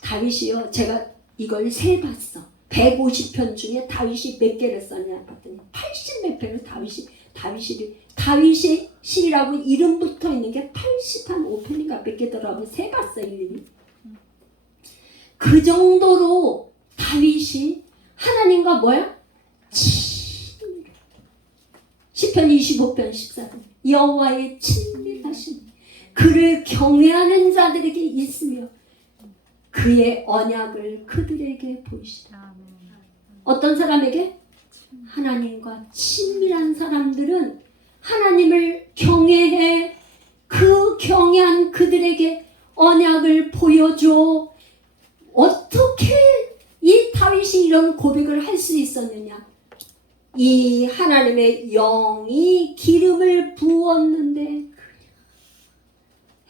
다윗이요 제가 이걸 세봤어. 150편 중에 다윗이 몇 개를 썼냐 봤더니 80몇 편을 다윗이 시라고 이름 붙어 있는 게 85편인가 몇 개더라고 세봤어 일일이. 그 정도로 다윗이 하나님과 시편 25편 14편 여호와의 친밀하심 그를 경외하는 자들에게 있으며 그의 언약을 그들에게 보이시라. 어떤 사람에게? 하나님과 친밀한 사람들은 하나님을 경외해 그 경외한 그들에게 언약을 보여줘. 어떻게 이 다윗이 이런 고백을 할 수 있었느냐? 이 하나님의 영이 기름을 부었는데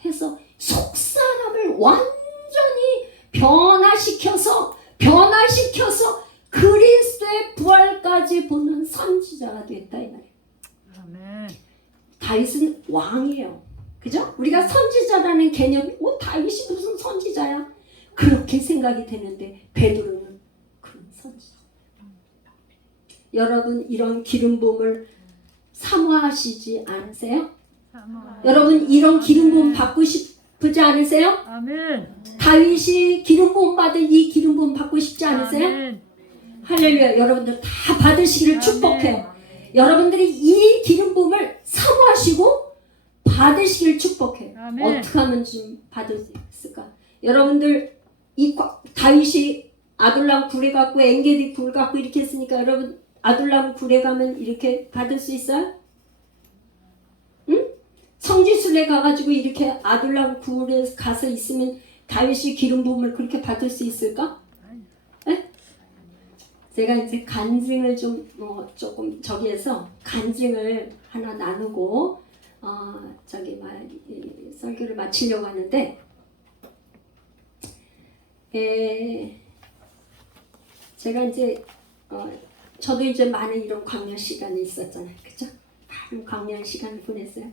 해서 속사람을 완전히 변화시켜서 그리스도의 부활까지 보는 선지자가 됐다 이 말이에요. 아멘. 다윗은 왕이에요. 그죠? 우리가 선지자라는 개념이 다윗이 무슨 선지자야? 그렇게 생각이 되는데 베드로는 그런 선지자. 여러분 이런 기름 부음을 사모하시지 않으세요? 여러분 이런 기름 부음 받고 싶지 않으세요? 아멘. 다윗이 기름 부음 받은 이 기름 부음 받고 싶지 않으세요? 아멘. 할렐루야. 여러분들 다 받으시기를 축복해요. 여러분들이 이 기름 부음을 사모하시고 받으시기를 축복해요. 아멘. 어떻게 하면 좀 받을 수 있을까? 여러분들 다윗이 아둘람 굴에 갖고 엔게디 굴 갖고 이렇게 했으니까 여러분 아둘람 굴에 가면 이렇게 받을 수 있어요? 응? 성지순례 가가지고 이렇게 아둘람 굴에 가서 있으면 다윗이 기름 부음을 그렇게 받을 수 있을까? 네? 제가 이제 간증을 조금 저기에서 간증을 하나 나누고 설교를 마치려고 하는데 제가 이제 저도 이제 많은 이런 광야 시간이 있었잖아요, 그죠? 많은 광야 시간을 보냈어요.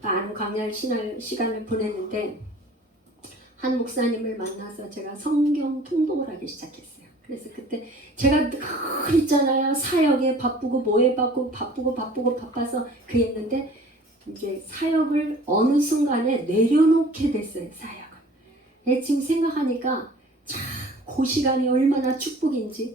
많은 광야 시간을 보냈는데 한 목사님을 만나서 제가 성경 통독을 하기 시작했어요. 그래서 그때 제가 늘 있잖아요. 사역에 바쁘고 뭐에 바쁘고 바빠서 그랬는데 이제 사역을 어느 순간에 내려놓게 됐어요. 사역을. 지금 생각하니까 참 그 시간이 얼마나 축복인지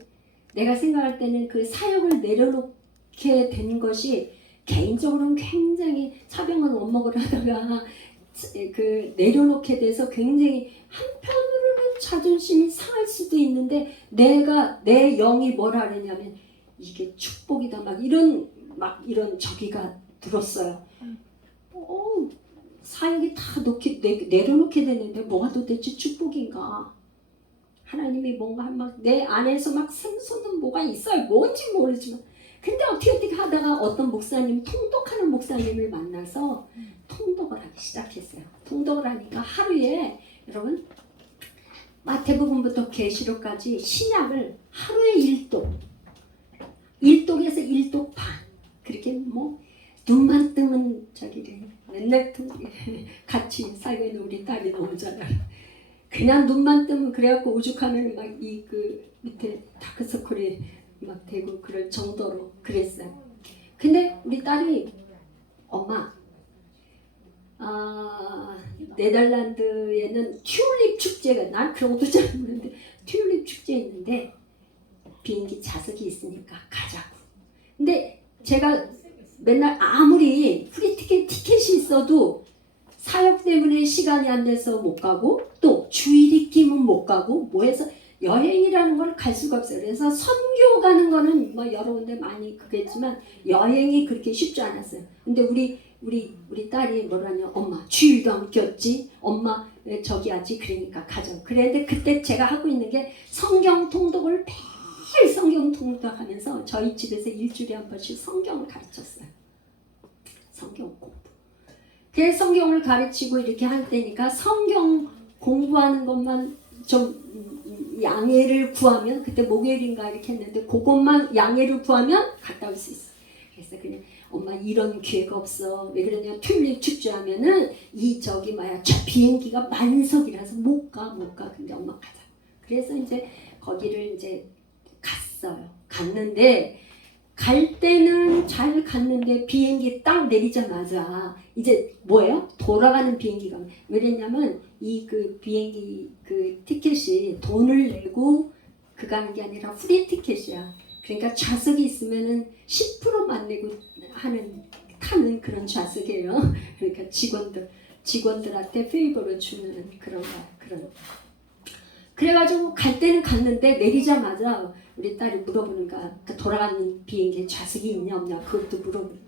내가 생각할 때는 그 사역을 내려놓게 된 것이 개인적으로는 굉장히 차병원 원목을 하다가 내려놓게 돼서 굉장히 한편으로는 자존심이 상할 수도 있는데 내 영이 뭐라 그러냐면 이게 축복이다 막 이런 저기가 들었어요. 사역이 다 내려놓게 되는데 뭐가 도대체 축복인가? 하나님이 뭔가 내 안에서 샘솟는 뭐가 있어요. 뭔지 모르지만 근데 어떻게 하다가 어떤 통독하는 목사님을 만나서 통독을 하기 시작했어요. 통독을 하니까 하루에 여러분 마태복음부터 계시록까지 신약을 하루에 1독에서 1독 반. 그렇게 뭐 눈만 뜨면 저기래. 맨날 같이 살고 있는 우리 딸이 너무 잘 알아. 그냥 눈만 뜨면 그래갖고 오죽하면 막 이 그 밑에 다크서클이 막 되고 그럴 정도로 그랬어요. 근데 우리 딸이 엄마 네덜란드에는 튤립 축제가 난 그런 것도 잘 모르는데 튤립 축제 있는데 비행기 좌석이 있으니까 가자고. 근데 제가 맨날 아무리 티켓이 있어도 사역 때문에 시간이 안 돼서 못 가고 또 주일이 끼면 못 가고 뭐 해서 여행이라는 걸 갈 수가 없어요. 그래서 선교 가는 거는 뭐 여러 군데 많이 그랬지만 여행이 그렇게 쉽지 않았어요. 근데 우리 딸이 뭐라냐, 엄마 주일도 안 꼈지, 엄마 저기 하지, 그러니까 가자. 그랬는데 그때 제가 하고 있는 게 성경 통독을 매일 성경 통독하면서 저희 집에서 일주일에 한 번씩 성경을 가르쳤어요. 성경 공부. 그래서 성경을 가르치고 이렇게 할 때니까 성경 공부하는 것만 좀 양해를 구하면, 그때 목요일인가 이렇게 했는데 그것만 양해를 구하면 갔다 올 수 있어. 그래서 그냥 엄마 이런 기회가 없어. 왜 그러냐, 튤립 축제 하면은 저 비행기가 만석이라서 못 가. 근데 엄마 가자. 그래서 이제 거기를 이제 갔어요. 갔는데 갈 때는 잘 갔는데 비행기 딱 내리자마자 이제 뭐예요? 돌아가는 비행기가. 왜냐면 그 비행기 그 티켓이 돈을 내고 그 가는 게 아니라 프리 티켓이야. 그러니까 좌석이 있으면은 10%만 내고 타는 그런 좌석이에요. 그러니까 직원들한테 페이버를 주는 그런. 그래가지고 갈 때는 갔는데 내리자마자 우리 딸이 물어보는 거야. 그 돌아가는 비행기에 좌석이 있냐 없냐 그것도 물어보는.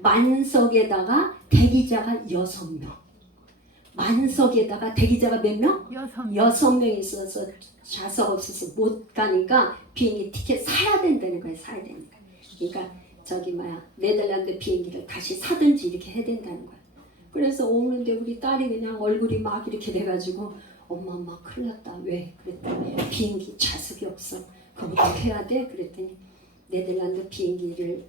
만석에다가 대기자가 6명. 만석에다가 대기자가 몇 명? 6명이 있어서 좌석 없어서 못 가니까 비행기 티켓 사야 된다는 거예요. 사야 되니까. 그러니까 네덜란드 비행기를 다시 사든지 이렇게 해야 된다는 거야. 그래서 오는데 우리 딸이 그냥 얼굴이 막 이렇게 돼가지고 엄마 큰일 났다. 왜? 그랬더니 비행기 좌석이 없어. 그럼 어떻게 해야 돼? 그랬더니 네덜란드 비행기를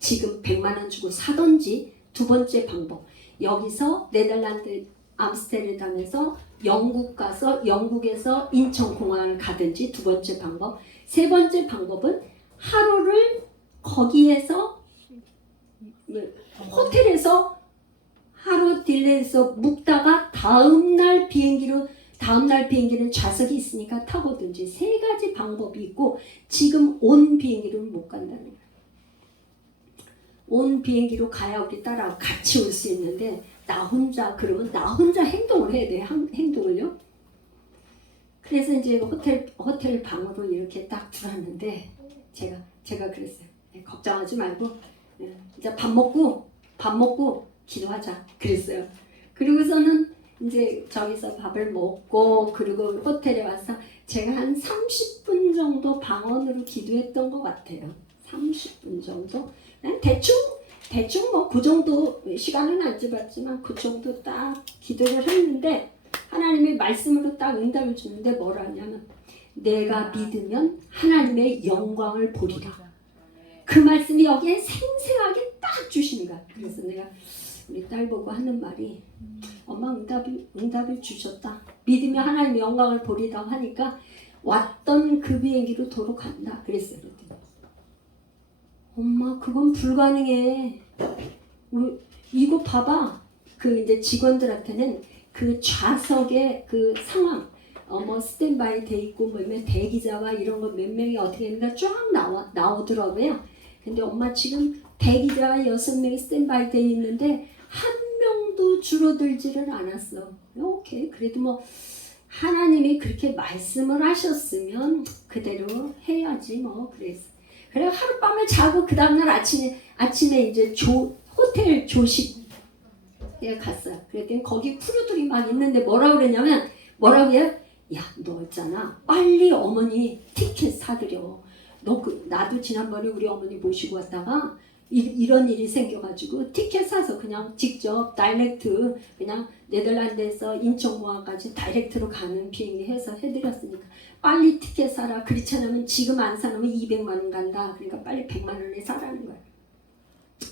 지금 100만 원 주고 사든지, 두 번째 방법, 여기서 네덜란드 암스테르담에서 영국 가서 영국에서 인천공항을 가든지, 두 번째 방법. 세 번째 방법은 하루를 거기에서 호텔에서 하루 딜레이해서 묵다가 다음날 비행기는 좌석이 있으니까 타고든지. 세 가지 방법이 있고 지금 온 비행기로는 못 간다는 거예요. 온 비행기로 가야 우리 딸하고 같이 올 수 있는데 그러면 나 혼자 행동을 해야 돼. 행동을요. 그래서 이제 호텔 방으로 이렇게 딱 들어왔는데 제가 그랬어요. 걱정하지 말고 이제 밥 먹고 기도하자 그랬어요. 그리고서는 이제 저기서 밥을 먹고 그리고 호텔에 와서 제가 한 30분 정도 방언으로 기도했던 것 같아요. 30분 정도. 대충 뭐 그 정도 시간은 안 잡았지만 그 정도 딱 기도를 했는데 하나님의 말씀으로 딱 응답을 주는데 뭐라 하냐면 내가 믿으면 하나님의 영광을 보리라. 그 말씀이 여기에 생생하게 딱 주시는 거야. 그래서 내가 우리 딸 보고 하는 말이 엄마 응답을 주셨다. 믿으면 하나님의 영광을 보리라 하니까 왔던 그 비행기로 도로 간다. 그랬어요. 엄마 그건 불가능해. 이거 봐봐. 그 이제 직원들한테는 그 좌석의 그 상황, 뭐 스탠바이 돼 있고 뭐 대기자와 이런 거 몇 명이 어떻게 했는가 쫙 나오더라고요. 근데 엄마 지금 대기자가 6명이 스탠바이 돼 있는데 한 명도 줄어들지를 않았어. 오케이. 그래도 뭐 하나님이 그렇게 말씀을 하셨으면 그대로 해야지 뭐 그랬어. 그래 하룻밤을 자고 그 다음날 아침에 이제 호텔 조식에 갔어요. 그랬더니 거기 크루들이 막 있는데 뭐라고 해요? 야, 너 있잖아. 빨리 어머니 티켓 사드려. 나도 지난번에 우리 어머니 모시고 왔다가 이런 일이 생겨가지고 티켓 사서 그냥 직접 다이렉트 그냥 네덜란드에서 인천공항까지 다이렉트로 가는 비행기 해서 해드렸으니까 빨리 티켓 사라. 그렇지 않으면 지금 안 사놓으면 200만 원 간다. 그러니까 빨리 100만 원에 사라는 거야.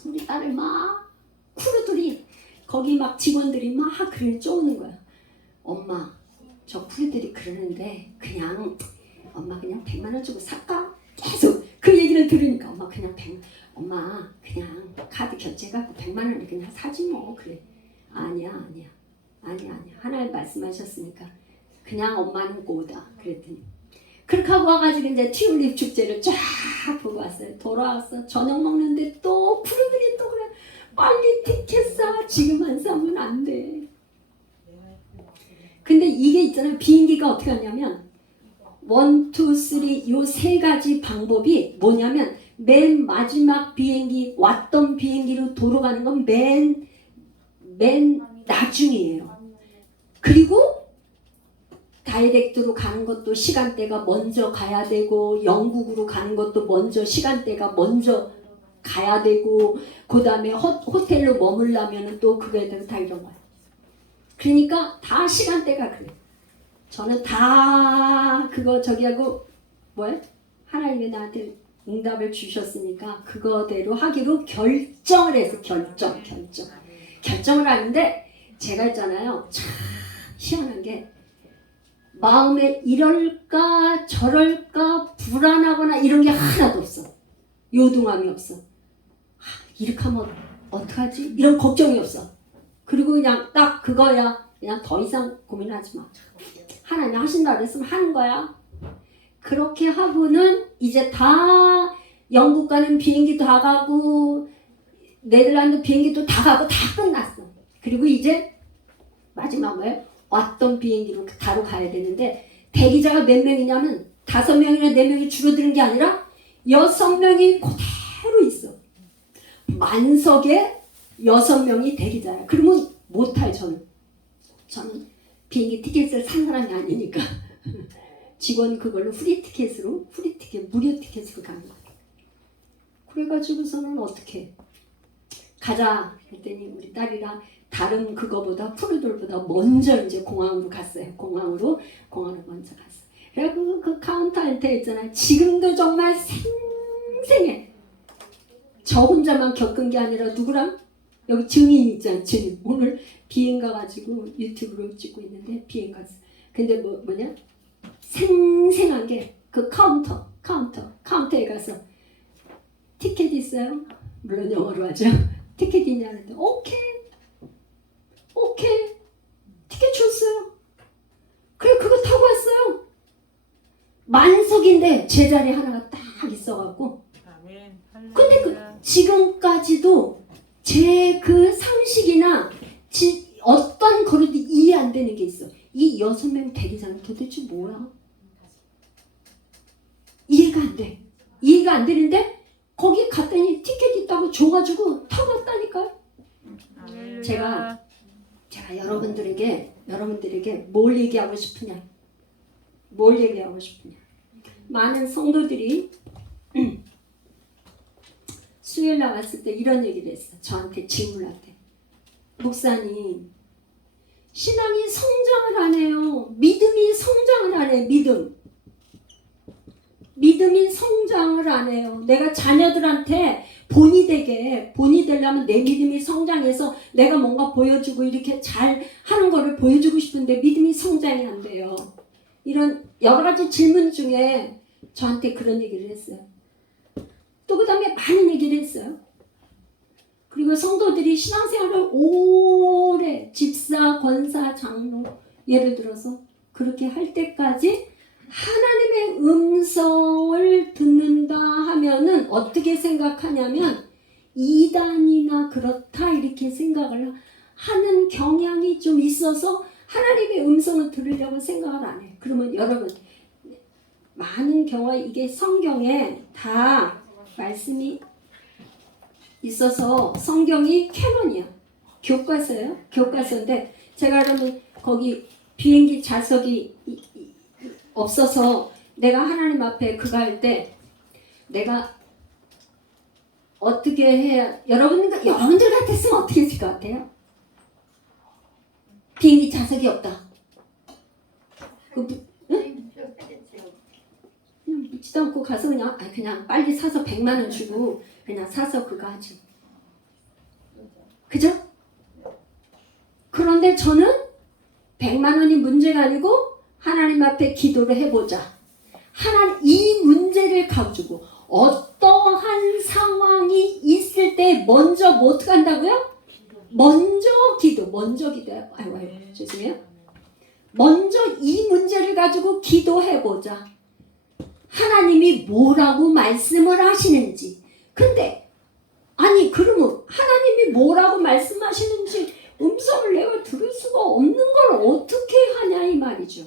우리 딸을 막 크루들이 거기 막 직원들이 막 그를 쪼는 거야. 엄마 저 크루들이 그러는데 그냥 엄마 그냥 100만 원 주고 살까? 계속 그 얘기를 들으니까 엄마 그냥 100만 엄마 그냥 카드 결제해갖고 100만 원을 그냥 사지 뭐. 그래. 아니야 하나님 말씀하셨으니까 그냥 엄마는 고다. 그랬더니 그렇게 하고 와가지고 이제 튤립 축제를 쫙 보고 왔어요. 돌아왔어. 저녁 먹는데 또 크루들이 또 그래. 빨리 티켓 사. 지금 안 사면 안 돼. 근데 이게 있잖아요. 비행기가 어떻게 하냐면 1, 2, 3 요 세 가지 방법이 뭐냐면 맨 마지막 비행기 왔던 비행기로 돌아가는 건 맨 나중이에요. 그리고 다이렉트로 가는 것도 시간대가 먼저 가야 되고 영국으로 가는 것도 먼저 시간대가 먼저 가야 되고 그 다음에 호텔로 머물려면 또 그거에 대해서 다 이런 거예요. 그러니까 다 시간대가 그래. 저는 다 그거 저기하고 뭐야? 하나님이 나한테 응답을 주셨으니까 그거대로 하기로 결정을 해서 결정을 하는데 제가 있잖아요. 참 희한한 게 마음에 이럴까 저럴까 불안하거나 이런 게 하나도 없어. 요동함이 없어. 이렇게 하면 어떡하지? 이런 걱정이 없어. 그리고 그냥 딱 그거야. 그냥 더 이상 고민하지 마. 하나님 하신다 그랬으면 하는 거야. 그렇게 하고는 이제 다 영국 가는 비행기도 다 가고 네덜란드 비행기도 다 가고 다 끝났어. 그리고 이제 마지막 뭐예요? 왔던 비행기로 바로 가야 되는데 대기자가 몇 명이냐면 5명이나 4명이 줄어드는 게 아니라 6명이 그대로 있어. 만석에 6명이 대기자야. 그러면 못할 저는 비행기 티켓을 산 사람이 아니니까 직원 그걸로 프리 티켓 무료 티켓으로 가는 거야. 그래가지고서는 어떻게 가자 했더니 우리 딸이랑 다른 그거보다 푸르돌보다 먼저 이제 공항으로 갔어요. 공항으로 먼저 갔어요. 그래갖고 그 카운터한테 있잖아요. 지금도 정말 생생해. 저 혼자만 겪은 게 아니라 누구랑? 여기 증인 있잖아요. 증인. 오늘 비행 가가지고 유튜브로 찍고 있는데 비행 갔어. 근데 뭐냐? 생생한 게 그 카운터에 가서 티켓 있어요? 물론 영어로 하죠. 티켓 있냐는데 오케이 티켓 줬어요. 그래 그거 타고 왔어요. 만석인데 제 자리 하나가 딱 있어갖고 근데 지금까지도 제 그 상식이나 어떤 거리도 이해 안 되는 게 있어. 이 6명 대기자는 도대체 뭐야? 이해가 안 되는데 거기 갔더니 티켓 있다고 줘가지고 타고 왔다니까요. 제가 여러분들에게 뭘 얘기하고 싶으냐? 많은 성도들이 수요일 나왔을 때 이런 얘기를 했어. 저한테 질문할 때. 목사님, 신앙이 성장을 안 해요. 믿음이 성장을 안 해. 믿음이 성장을 안 해요. 내가 자녀들한테 본이 되려면 내 믿음이 성장해서 내가 뭔가 보여주고 이렇게 잘 하는 거를 보여주고 싶은데 믿음이 성장이 안 돼요. 이런 여러 가지 질문 중에 저한테 그런 얘기를 했어요. 또 그 다음에 많은 얘기를 했어요. 그리고 성도들이 신앙생활을 오래 집사, 권사, 장로 예를 들어서 그렇게 할 때까지 하나님의 음성을 듣는다 하면은 어떻게 생각하냐면 이단이나 그렇다 이렇게 생각을 하는 경향이 좀 있어서 하나님의 음성을 들으려고 생각을 안 해요. 그러면 여러분 많은 경우에 이게 성경에 다 말씀이 있어서 성경이 캐논이야. 교과서예요. 교과서인데 제가 그러면 거기 비행기 좌석이 없어서 내가 하나님 앞에 그거 할 때 내가 어떻게 해야 여러분들 같았으면 어떻게 했을 것 같아요? 비행기 좌석이 없다. 그냥 묻지도 않고 가서 그냥 빨리 사서 100만 원 주고 그냥 사서 그거 하지. 그죠? 그런데 저는 100만 원이 문제가 아니고 하나님 앞에 기도를 해보자. 하나님 이 문제를 가지고 어떠한 상황이 있을 때 먼저 뭐 어떻게 한다고요? 먼저 기도해요. 아이고 죄송해요. 먼저 이 문제를 가지고 기도해보자. 하나님이 뭐라고 말씀을 하시는지. 근데 아니 그러면 하나님이 뭐라고 말씀하시는지 음성을 내가 들을 수가 없는 걸 어떻게 하냐 이 말이죠.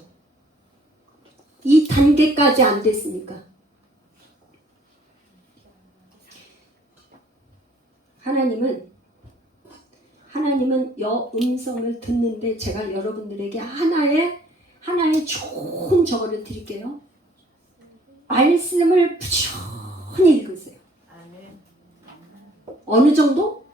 이 단계까지 안 됐으니까. 하나님은 여 음성을 듣는데 제가 여러분들에게 하나의 좋은 저거를 드릴게요. 말씀을 부지런히 읽으세요. 어느 정도?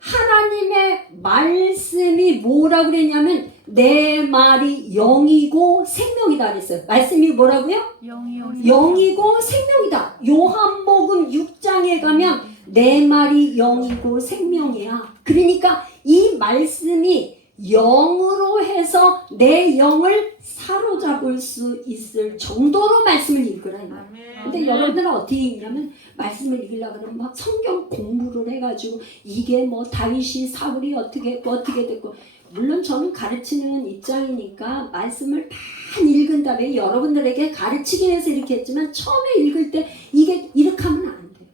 하나님의 말씀이 뭐라고 그랬냐면 내 말이 영이고 생명이다 그랬어요. 말씀이 뭐라고요? 영이고 생명이다. 요한복음 6장에 가면 내 말이 영이고 생명이야. 그러니까 이 말씀이 영으로 해서 내 영을 사로잡을 수 있을 정도로 말씀을 읽으라. 근데 여러분들은 어떻게 읽냐면 말씀을 읽으려고 하면 막 성경 공부를 해가지고 이게 뭐 다윗이 사울이 어떻게 했고 어떻게 됐고. 물론 저는 가르치는 입장이니까 말씀을 많이 읽은 다음에 여러분들에게 가르치기 위해서 이렇게 했지만 처음에 읽을 때 이게 이렇게 하면 안 돼요.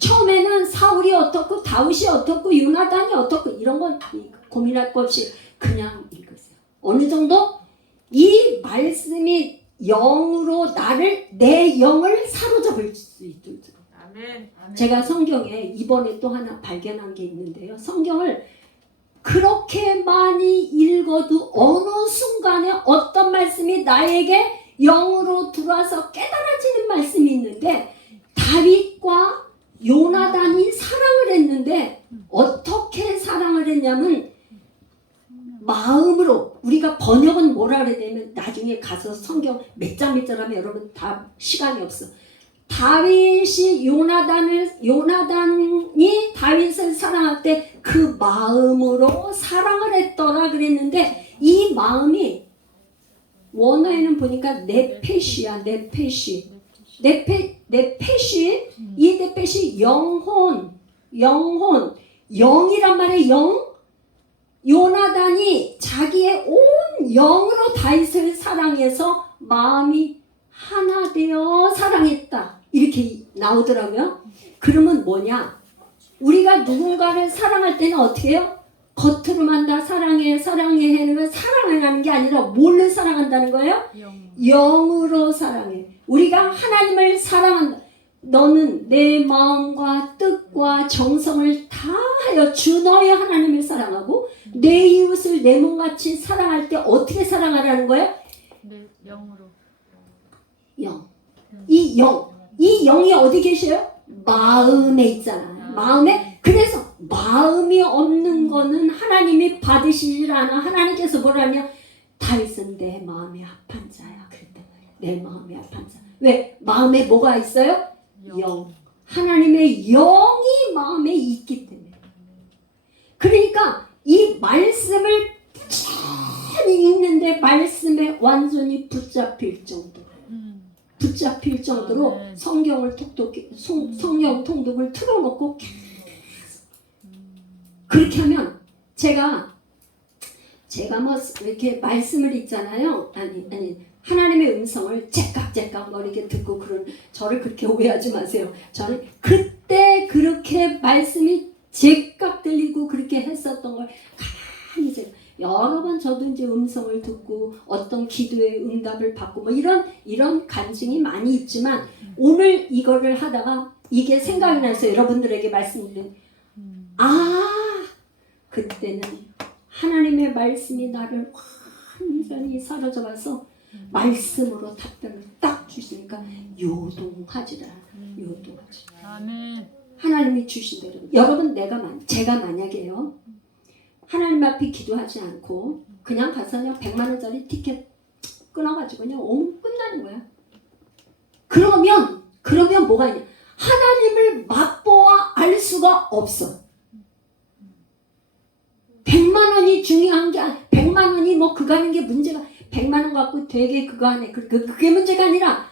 처음에는 사울이 어떻고 다윗이 어떻고 요나단이 어떻고 이런 건 고민할 것 없이 그냥 읽으세요. 어느 정도 이 말씀이 영으로 내 영을 사로잡을 수 있도록. 제가 성경에 이번에 또 하나 발견한 게 있는데요. 성경을 그렇게 많이 읽어도 어느 순간에 어떤 말씀이 나에게 영으로 들어와서 깨달아지는 말씀이 있는데 다윗과 요나단이 사랑을 했는데 어떻게 사랑을 했냐면 마음으로. 우리가 번역은 뭐라 그래야 되면 나중에 가서 성경 몇 장 하면 여러분 다 시간이 없어. 요나단이 다윗을 사랑할 때 그 마음으로 사랑을 했더라 그랬는데 이 마음이 원어에는 보니까 네페시야. 네페시. 이 네페시 영혼, 영이란 말이에요. 영. 요나단이 자기의 온 영으로 다윗을 사랑해서 마음이 하나 되어 사랑했다. 이렇게 나오더라고요. 그러면 뭐냐? 우리가 누군가를 사랑할 때는 어떻게 해요? 겉으로만 다 사랑해 하는 건 사랑하는 게 아니라 뭘로 사랑한다는 거예요? 영으로 사랑해. 우리가 하나님을 사랑한다. 너는 내 마음과 뜻과 정성을 다하여 주 너의 하나님을 사랑하고 내 이웃을 내 몸같이 사랑할 때 어떻게 사랑하라는 거예요? 영으로. 영. 이 영이 어디 계셔요? 마음에 있잖아요. 마음에. 그래서 마음이 없는 거는 하나님이 받으시질 않아. 하나님께서 뭐라냐? 다윗은 내 마음에 합한 자야. 그랬단 말이야. 내 마음에 합한 자. 왜? 마음에 뭐가 있어요? 영. 하나님의 영이 마음에 있기 때문에. 그러니까 이 말씀을 천천히 읽는데 말씀에 완전히 붙잡힐 정도로 성경을 성경 통독을 틀어놓고 그렇게 하면 제가 뭐 이렇게 말씀을 읽잖아요. 아니 하나님의 음성을 째깍째깍 뭐 이렇게 듣고 그런 저를 그렇게 오해하지 마세요. 저는 그때 그렇게 말씀이 째깍 들리고 그렇게 했었던 걸 가만히 제가 여러 번 저도 이제 음성을 듣고 어떤 기도의 응답을 받고 뭐 이런 간증이 많이 있지만 오늘 이거를 하다가 이게 생각이 나서 여러분들에게 말씀드린 그때는 하나님의 말씀이 나를 완전히 사로잡아서 말씀으로 답변을 딱 주시니까 요동하지를 않아요. 요동하지. 아멘. 하나님이 주신 대로. 여러분 제가 만약에요 하나님 앞에 기도하지 않고 그냥 가서 그냥 100만 원짜리 티켓 끊어가지고 그냥 오면 끝나는 거야. 그러면 뭐가 있냐? 하나님을 맛보아 알 수가 없어. 100만 원이 중요한 게 아니야. 100만 원이 뭐 그거 하는 게 문제가 100만 원 갖고 되게 그거 하네. 그게 문제가 아니라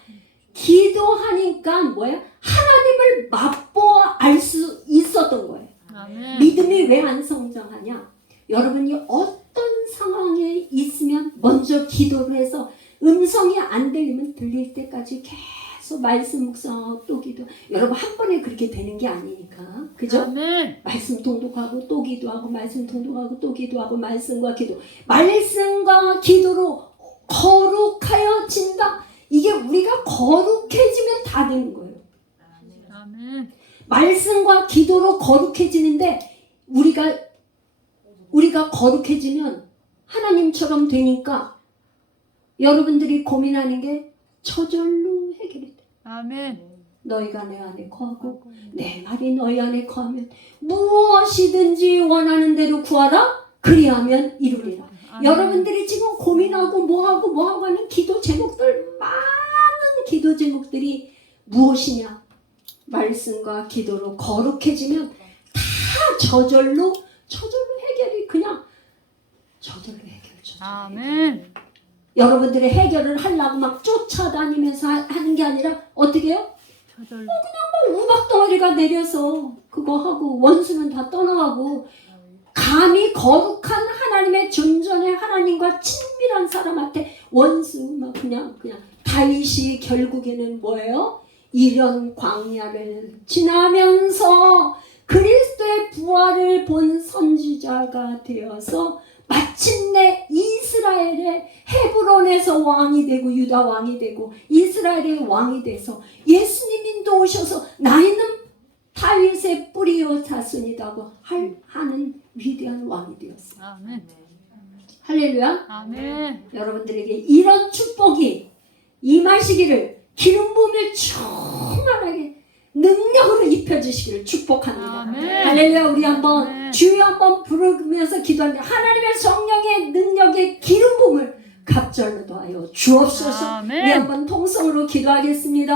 기도하니까 뭐야? 하나님을 맛보아 알 수 있었던 거예요. 아멘. 믿음이 왜 안 성장하냐? 여러분이 어떤 상황에 있으면 먼저 기도를 해서 음성이 안 들리면 들릴 때까지 계속 말씀 묵상하고 또 기도. 여러분 한 번에 그렇게 되는 게 아니니까. 그죠? 아멘. 말씀 통독하고 또 기도하고 말씀 통독하고 또 기도하고 말씀과 기도. 말씀과 기도로 거룩하여진다. 이게 우리가 거룩해지면 다 되는 거예요. 아멘. 말씀과 기도로 거룩해지는데 우리가 거룩해지면 하나님처럼 되니까 여러분들이 고민하는 게 저절로 해결이 돼. 아멘. 너희가 내 안에 거하고 내 말이 너희 안에 거하면 무엇이든지 원하는 대로 구하라. 그리하면 이루리라. 아멘. 여러분들이 지금 고민하고 뭐하고 하는 기도 제목들, 많은 기도 제목들이 무엇이냐? 말씀과 기도로 거룩해지면 다 저절로 해결이 그냥 저절로 해결. 아멘. 여러분들의 해결을 하려고 막 쫓아다니면서 하는 게 아니라 어떻게 해요? 저절로. 우박덩어리가 내려서 그거 하고 원수는 다 떠나가고 감히 거룩한 하나님의 존전의 하나님과 친밀한 사람한테 원수 막 그냥 다윗이 결국에는 뭐예요? 이런 광야를 지나면서 그리스도의 부활을 본 선지자가 되어서 마침내 이스라엘의 헤브론에서 왕이 되고 유다 왕이 되고 이스라엘의 왕이 돼서 예수님도 오셔서 나이는 다윗의 뿌리요 자손이라고 하는 위대한 왕이 되었어요. 아멘. 할렐루야. 아멘. 여러분들에게 이런 축복이 임하시기를 기름 부음을 충만하게 능력으로 입혀주시기를 축복합니다. 아멘. 할렐루야. 우리 한번 아멘. 주여 한번 부르면서 기도하는데 하나님의 성령의 능력의 기름 부음을 갑절로 더하여 주옵소서. 아멘. 우리 한번 통성으로 기도하겠습니다.